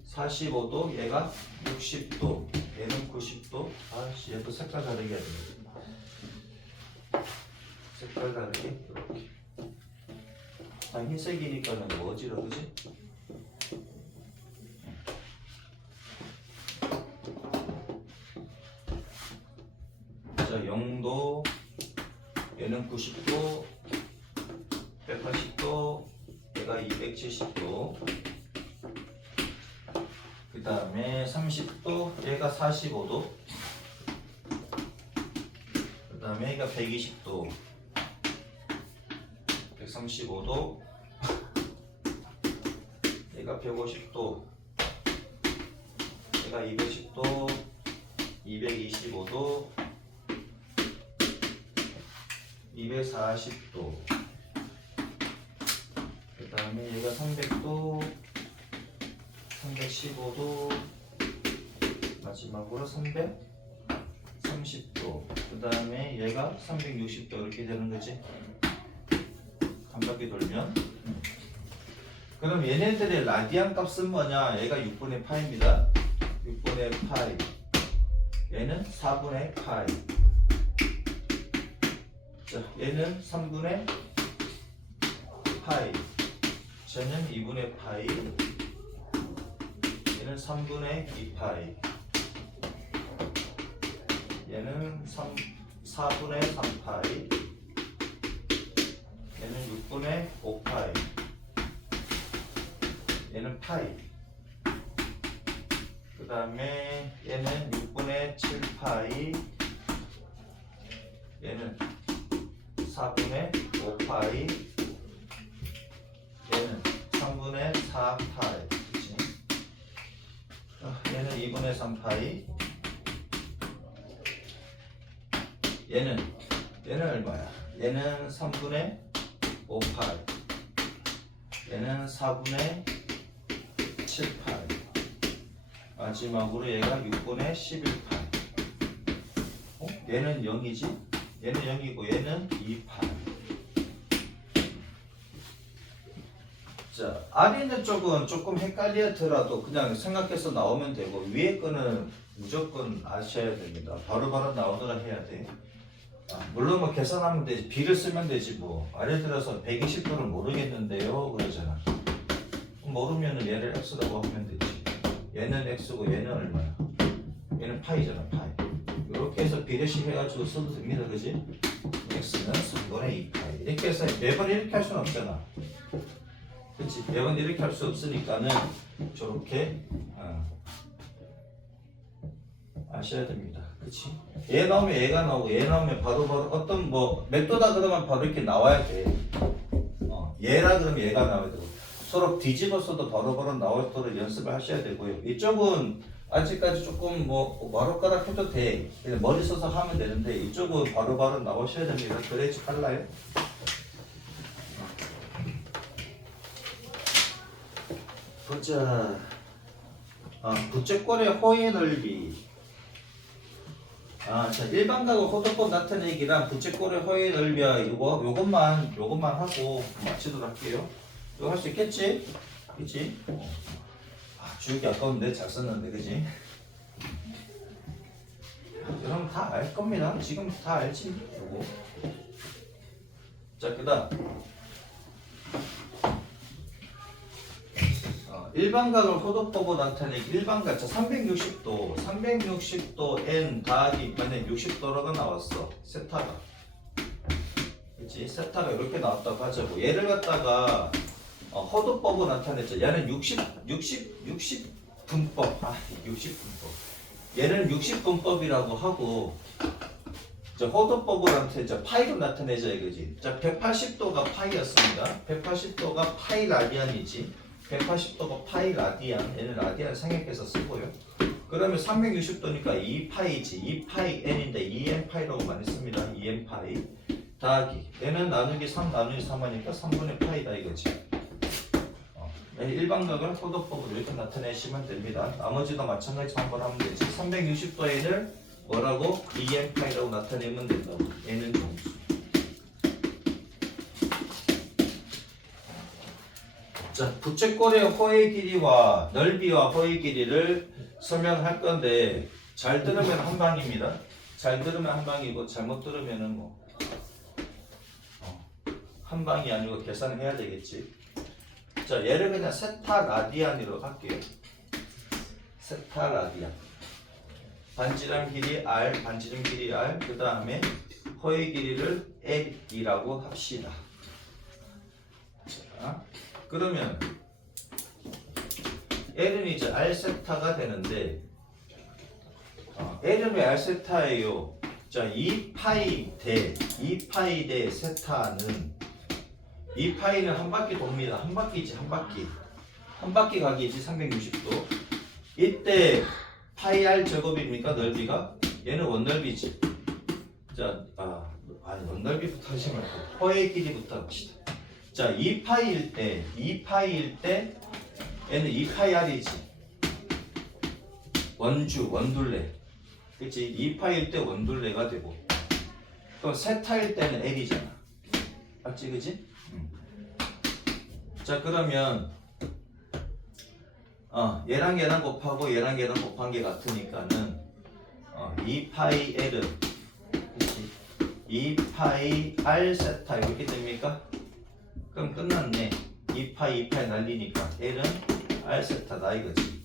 45도, 얘가 60도, 얘는 90도. 아씨, 얘도 색깔 다르게 해야 돼. 색깔 다르게, 이렇게. 다 흰색이니까는 뭐 어지러, 그지? 자, 0도, 얘는 90도, 180도, 얘가 270도, 그 다음에 30도, 얘가 45도, 그 다음에 얘가 120도, 135도, 얘가 150도, 얘가 210도, 225도, 240도, 그 다음에 얘가 300도, 315도, 마지막으로 330도, 그 다음에 얘가 360도 이렇게 되는 거지. 한 바퀴 돌면. 그럼 얘네들의 라디안 값은 뭐냐? 얘가 6분의 파입니다. 6분의 파이. 얘는 4분의 파이. 자, 얘는 3분의 파이. 쟤는 2분의 파이. 얘는 3분의 2파이. 얘는 4분의 3파이. 얘는 6분의 5파이. 얘는 파이. 그 다음에 얘는 6분의 7파이. 얘는 4분의 5파이. 얘는 3분의 4파이. 그치? 얘는 2분의 3파이. 얘는 얼마야? 얘는 3분의 5파이. 얘는 4분의 7파이. 마지막으로 얘가 6분의 11파이. 얘는 0이지? 얘는 0이고 얘는 2파이. 자, 아래 있는 쪽은 조금 헷갈리더라도 그냥 생각해서 나오면 되고, 위에 거는 무조건 아셔야 됩니다. 바로바로 나오더라 해야 돼. 물론 뭐 계산하면 되지, 비를 쓰면 되지 뭐. 예를 들어서 120도를 모르겠는데요 그러잖아. 모르면 얘를 x라고 하면 되지. 얘는 x고 얘는 얼마야? 얘는 파이잖아, 파이. 이렇게 해서 비례식 해가지고 써도 됩니다, 그지? x는 3분의 2파이. 이렇게 해서 매번 이렇게 할 수는 없잖아, 그치? 매번 이렇게 할 수 없으니까는 저렇게 아셔야 됩니다, 그치? 얘 나오면 얘가 나오고, 얘 나오면 바로바로 어떤 뭐 맵도다 그러면 바로 이렇게 나와야 돼. 얘라 그러면 얘가 나와야 되고, 서로 뒤집어서도 바로바로 나오도록 연습을 하셔야 되고요. 이쪽은 아직까지 조금 뭐 와로가락 해도 돼. 그냥 머리 써서 하면 되는데, 이쪽은 바로바로 나오셔야 됩니다. 그래야지 빨라요. 보자. 부채꼴의 호의 넓이. 자, 일반각의 호도법 나타내기랑 부채꼴의 호의 넓이야. 요것만 하고 마치도록 할게요. 이거 할 수 있겠지? 그치? 주우기 아까운데 잘 썼는데, 그치? 여러분 다 알 겁니다. 지금 다 알지? 요거. 자, 그 다음. 일반각을 호도법으로 나타내기. 일반각, 자, 360도 n 더하기 만약 60도라고 나왔어, 세타가. 그치? 세타가 이렇게 나왔다고 하자고. 얘를 갖다가 호도법으로 나타냈죠. 얘는 60분법. 60분법. 얘는 60분법이라고 하고 자, 호도법으로 이제 파이로 나타내자 이거지. 자, 180도가 파이였습니다. 180도가 파이 라디안이지. 180도가 파이 라디안. 얘는 라디안 생략해서 쓰고요. 그러면 360도니까 2파이지. 2파이 n인데 2n 파이라고 많이 씁니다. 2n 파이 더하기 얘는 나누기 3 나누기 3 하니까 3분의 파이다 이거지. 일반각을 호도법으로 이렇게 나타내시면 됩니다. 나머지도 마찬가지 방법을 하면 되지. 360도에는 뭐라고? 2n파이라고 나타내면 된다고. 얘는 정수. 자, 부채꼴의 호의 길이와 넓이와 호의 길이를 설명할 건데 잘 들으면 한 방입니다. 잘 들으면 한 방이고 잘못 들으면은 뭐 한 방이 아니고 계산을 해야 되겠지. 자, 얘를 그냥 세타 라디안으로 할게요. 세타 라디안. 반지름 길이 r, 반지름 길이 r, 그 다음에 호의 길이를 l이라고 합시다. 자, 그러면 l은 이제 r 세타가 되는데 l은 왜 r 세타예요? 자, 2파이 대 세타는 2파이는 한 바퀴 돕니다. 한 바퀴지, 한 바퀴. 한 바퀴 가기지, 360도. 이때 파이 r 제곱입니까? 넓이가? 얘는 원넓이지. 자, 원넓이부터 하지 말고 호의 길이부터 합시다. 자, 2파이일 때 얘는 2파이 r이지. 원둘레. 그치? 2파이일 때 원둘레가 되고. 그럼 세타일 때는 l이잖아. 맞지, 그치? 자, 그러면 얘랑 곱하고 얘랑 곱한 게 같으니까는 2파이 l은 그치? 2파이 r 세타 이렇게 됩니까? 그럼 끝났네. 2파이 날리니까 l은 r 세타다 이거지.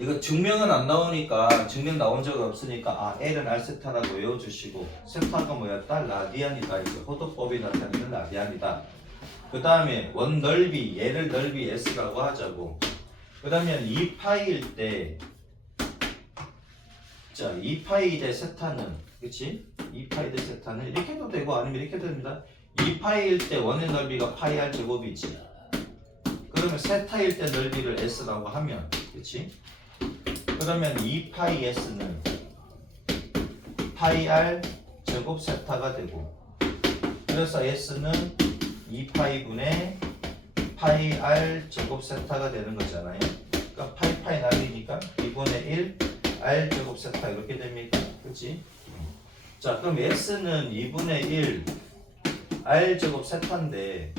이거 증명은 안 나오니까 증명 나온 적 없으니까 l은 r 세타라고 외워주시고 세타가 뭐였다? 라디안이다. 이제 호도법이 나타내는 라디안이다. 그 다음에 원 넓이 얘를 넓이 s라고 하자고. 그러면 2파이일 때 자, 2파이 대 세타는 그치? 2파이 대 세타는 이렇게 해도 되고 아니면 이렇게 됩니다. 2파이일 때 원의 넓이가 파이 r 제곱이지. 그러면 세타일 때 넓이를 s라고 하면 그치? 그러면 2파이 s는 파이 r 제곱 세타가 되고 그래서 s는 2파이분의 파이 r 제곱 세타가 되는 거잖아요. 그러니까 파이 날리니까 2분의 1 r 제곱 세타 이렇게 됩니까? 그치? 자, 그럼 s는 2분의 1 r 제곱 세타인데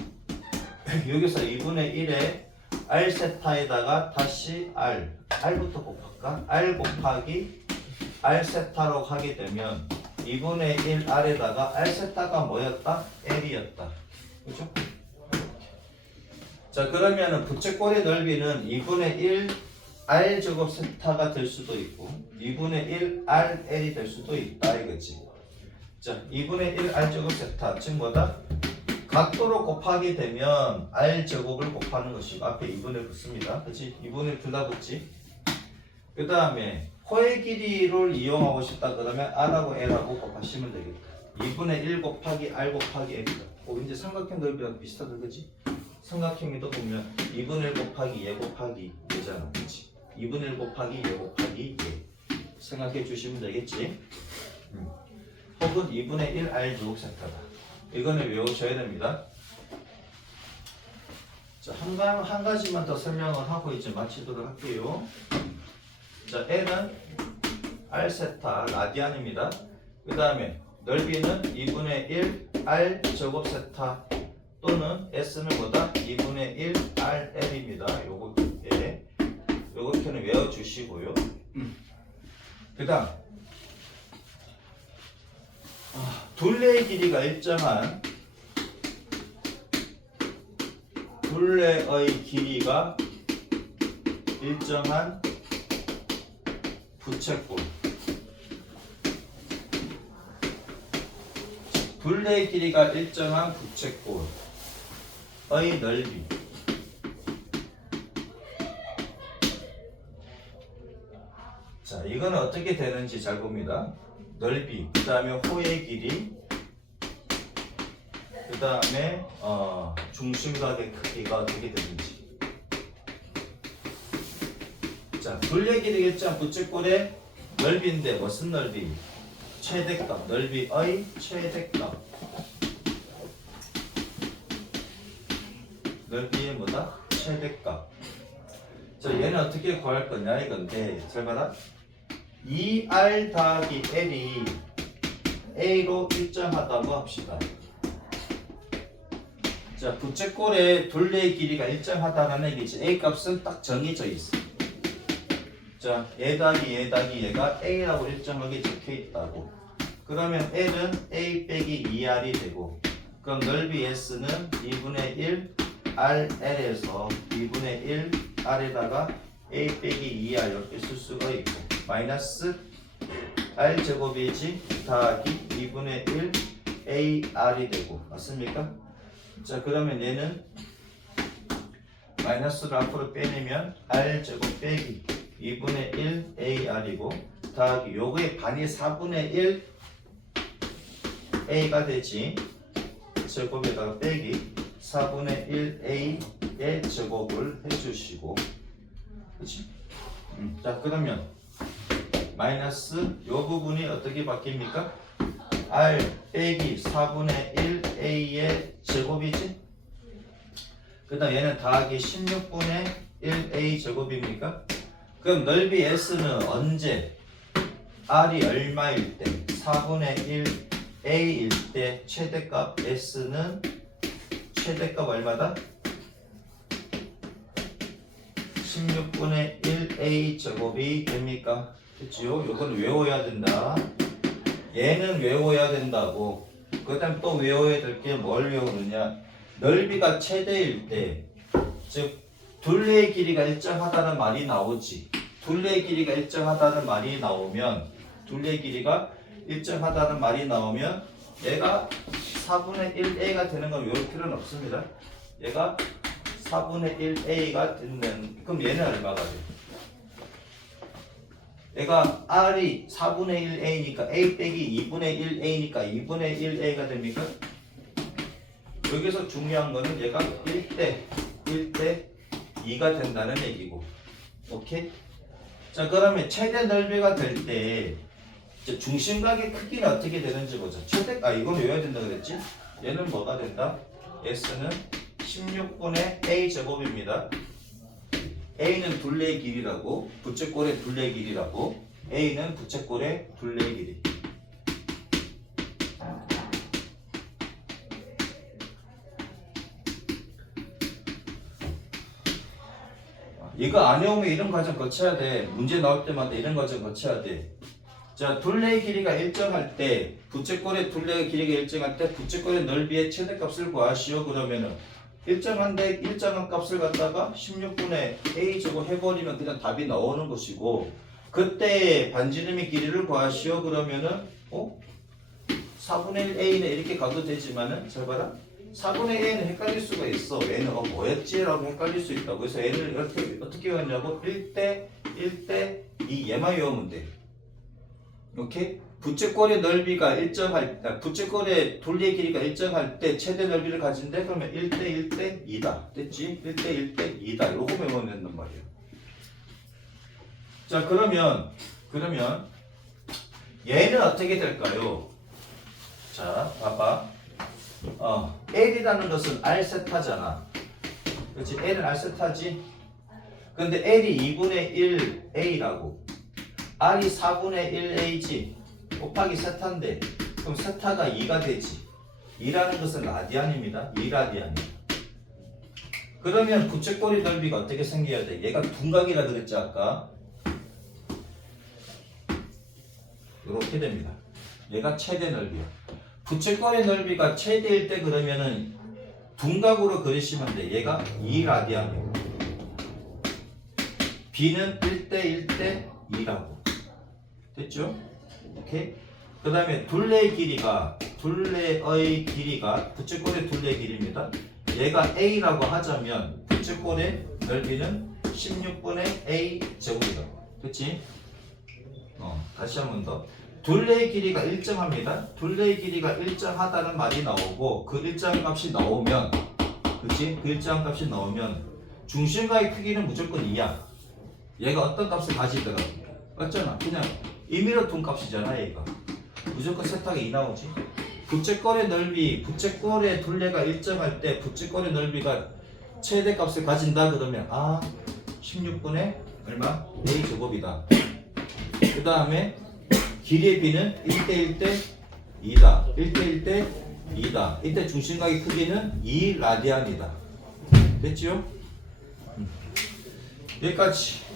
여기서 2분의 1에 r 세타에다가 다시 r부터 곱할까? r 곱하기 r 세타로 하게 되면 2분의 1 r에다가 r 세타가 뭐였다? l이었다. 그죠? 자, 그러면은 부채꼴의 넓이는 2분의 1 r 제곱 세타가 될 수도 있고 2분의 1 rl이 될 수도 있다 이거지. 자, 2분의 1 r 제곱 세타 즉 뭐다? 각도로 곱하게 되면 r 제곱을 곱하는 것이고 앞에 2분의 붙습니다. 그치? 2분의 둘 다 붙지. 그 다음에 호의 길이를 이용하고 싶다 그러면 r하고 l하고 곱하시면 되겠다. 2분의 1 곱하기 r 곱하기 l이다. 이제 삼각형 넓이랑 비슷하다 그지? 삼각형에도 보면 2분의 1 곱하기 얘 곱하기 얘잖아. 그치? 2분의 1 곱하기 얘 곱하기 얘 생각해 주시면 되겠지? 혹은 2분의 1 r 제곱 세타다. 이거는 외우셔야 됩니다. 자, 한 가지만 더 설명을 하고 이제 마치도록 할게요. 자, L은 R 세타 라디안입니다. 그 다음에 넓이는 2분의 1 R 제곱 세타 또는 S는 뭐다? 2분의 1 RL입니다. 요거는 외워주시고요. 그 다음 둘레의 길이가 일정한 부채꼴 둘레의 길이가 일정한 부채꼴의 넓이 자, 이거는 어떻게 되는지 잘 봅니다. 넓이, 그 다음에 호의 길이, 그 다음에 중심각의 크기가 어떻게 되는지. 자, 둘레 길이겠죠. 부채꼴의 넓이인데 무슨 넓이? 최대값, 넓이의 최대값. 넓이의 뭐다? 최대값. 자, 얘는 어떻게 구할 거냐 이건데, 잘 봐라. 2R 더하기 L이 A로 일정하다고 합시다. 자, 부채꼴의 둘레의 길이가 일정하다는 얘기지. A 값은 딱 정해져 있어. 자, 얘 더하기 얘가 A라고 일정하게 적혀 있다고. 그러면 L은 A 빼기 2R이 되고, 그럼 넓이 S는 2분의 1 RL에서 2분의 1 R에다가 A 빼기 2R 이렇게 쓸 수가 있고, 마이너스 R 제곱이지 더하기 2분의 1 AR이 되고, 맞습니까? 자, 그러면 얘는 마이너스를 앞으로 빼내면 R 제곱 빼기 2분의 1 AR이고, 더하기 요거의 반이 4분의 1 A가 되지. 제곱에다가 빼기 4분의 1 A의 제곱을 해주시고, 그치? 자, 그러면 마이너스 요 부분이 어떻게 바뀝니까? R 빼기 4분의 1 A의 제곱이지? 그 다음 얘는 더하기 16분의 1 A 제곱입니까? 그럼 넓이 S는 언제? R이 얼마일 때? 4분의 1 A일 때 최대값 S는 최대값 얼마다? 16분의 1 A 제곱이 됩니까? 그치요? 요건 외워야 된다. 얘는 외워야 된다고. 그 다음 또 외워야 될 게 뭘 외우느냐? 넓이가 최대일 때, 즉 둘레의 길이가 일정하다는 말이 나오지. 둘레의 길이가 일정하다는 말이 나오면, 둘레의 길이가 일정하다는 말이 나오면 얘가 4분의 1a가 되는 건 외울 필요는 없습니다. 얘가 4분의 1a가 되는, 그럼 얘는 얼마가 돼? 얘가 r이 4분의 1a니까 a 빼기 2분의 1a니까 2분의 1a가 됩니까? 여기서 중요한 거는 얘가 1대 2가 된다는 얘기고. 오케이? 자, 그러면 최대 넓이가 될 때 중심각의 크기는 어떻게 되는지 보자. 이건 외워야 된다 그랬지? 얘는 뭐가 된다? S는 16분의 A 제곱입니다. A는 둘레의 길이라고, 부채꼴의 둘레의 길이라고. A는 부채꼴의 둘레의 길이. 이거 안 외우면 이런 과정 거쳐야 돼. 문제 나올 때마다 이런 과정 거쳐야 돼. 자, 둘레의 길이가 일정할 때, 부채꼴의 둘레의 길이가 일정할 때 부채꼴의 넓이의 최대값을 구하시오. 그러면은 일정한 값을 갖다가 16분의 A 제곱 해버리면 그냥 답이 나오는 것이고, 그때 반지름의 길이를 구하시오. 그러면은 4분의 1 A는 이렇게 가도 되지만은, 잘 봐라. 4분의 A는 헷갈릴 수가 있어. 얘는 뭐였지? 라고 헷갈릴 수 있다고. 그래서 얘를 이렇게 어떻게 외웠냐고? 1대 2 얘만 외우면 돼. 오케이? 부채꼴의 넓이가 부채꼴의 둘레의 길이가 일정할 때 최대 넓이를 가진대. 그러면 1대 2다. 됐지? 1대 2다. 요거 외우면 된단 말이에요. 자, 그러면 얘는 어떻게 될까요? 자, 봐봐. L이라는 것은 R 세타잖아. 그렇지? L은 R 세타지? 근데 L이 2분의 1 A라고. R이 4분의 1A지. 곱하기 세타인데, 그럼 세타가 2가 되지. 2라는 것은 라디안입니다. 2라디안이야. 그러면 부채꼴의 넓이가 어떻게 생겨야 돼? 얘가 둔각이라 그랬지 아까. 이렇게 됩니다. 얘가 최대 넓이야. 부채꼴의 넓이가 최대일 때 그러면은 둔각으로 그리시면 돼. 얘가 2라디안이고 B는 1대 2라고. 됐죠? 오케이? 그 다음에 둘레의 길이가 부채꼴의 둘레의 길이입니다. 얘가 A라고 하자면 부채꼴의 넓이는 16분의 A 제곱이다. 그치? 다시 한 번 더. 둘레의 길이가 일정합니다. 둘레의 길이가 일정하다는 말이 나오고 그 일정 값이 나오면, 그치? 그 일정 값이 나오면 중심과의 크기는 무조건 2야. 얘가 어떤 값을 가지더라도. 맞잖아. 그냥 임의로 둔 값이잖아, 얘가. 무조건 세탁에 2 나오지. 부채꼴의 넓이, 부채꼴의 둘레가 일정할 때 부채꼴의 넓이가 최대값을 가진다 그러면 16분의 얼마? A 제곱이다. 그 다음에 길이의 b는 1대 1대 2다. 1대 1대 2다. 이때 중심각의 크기는 2 라디안이다. 됐지요? 여기까지.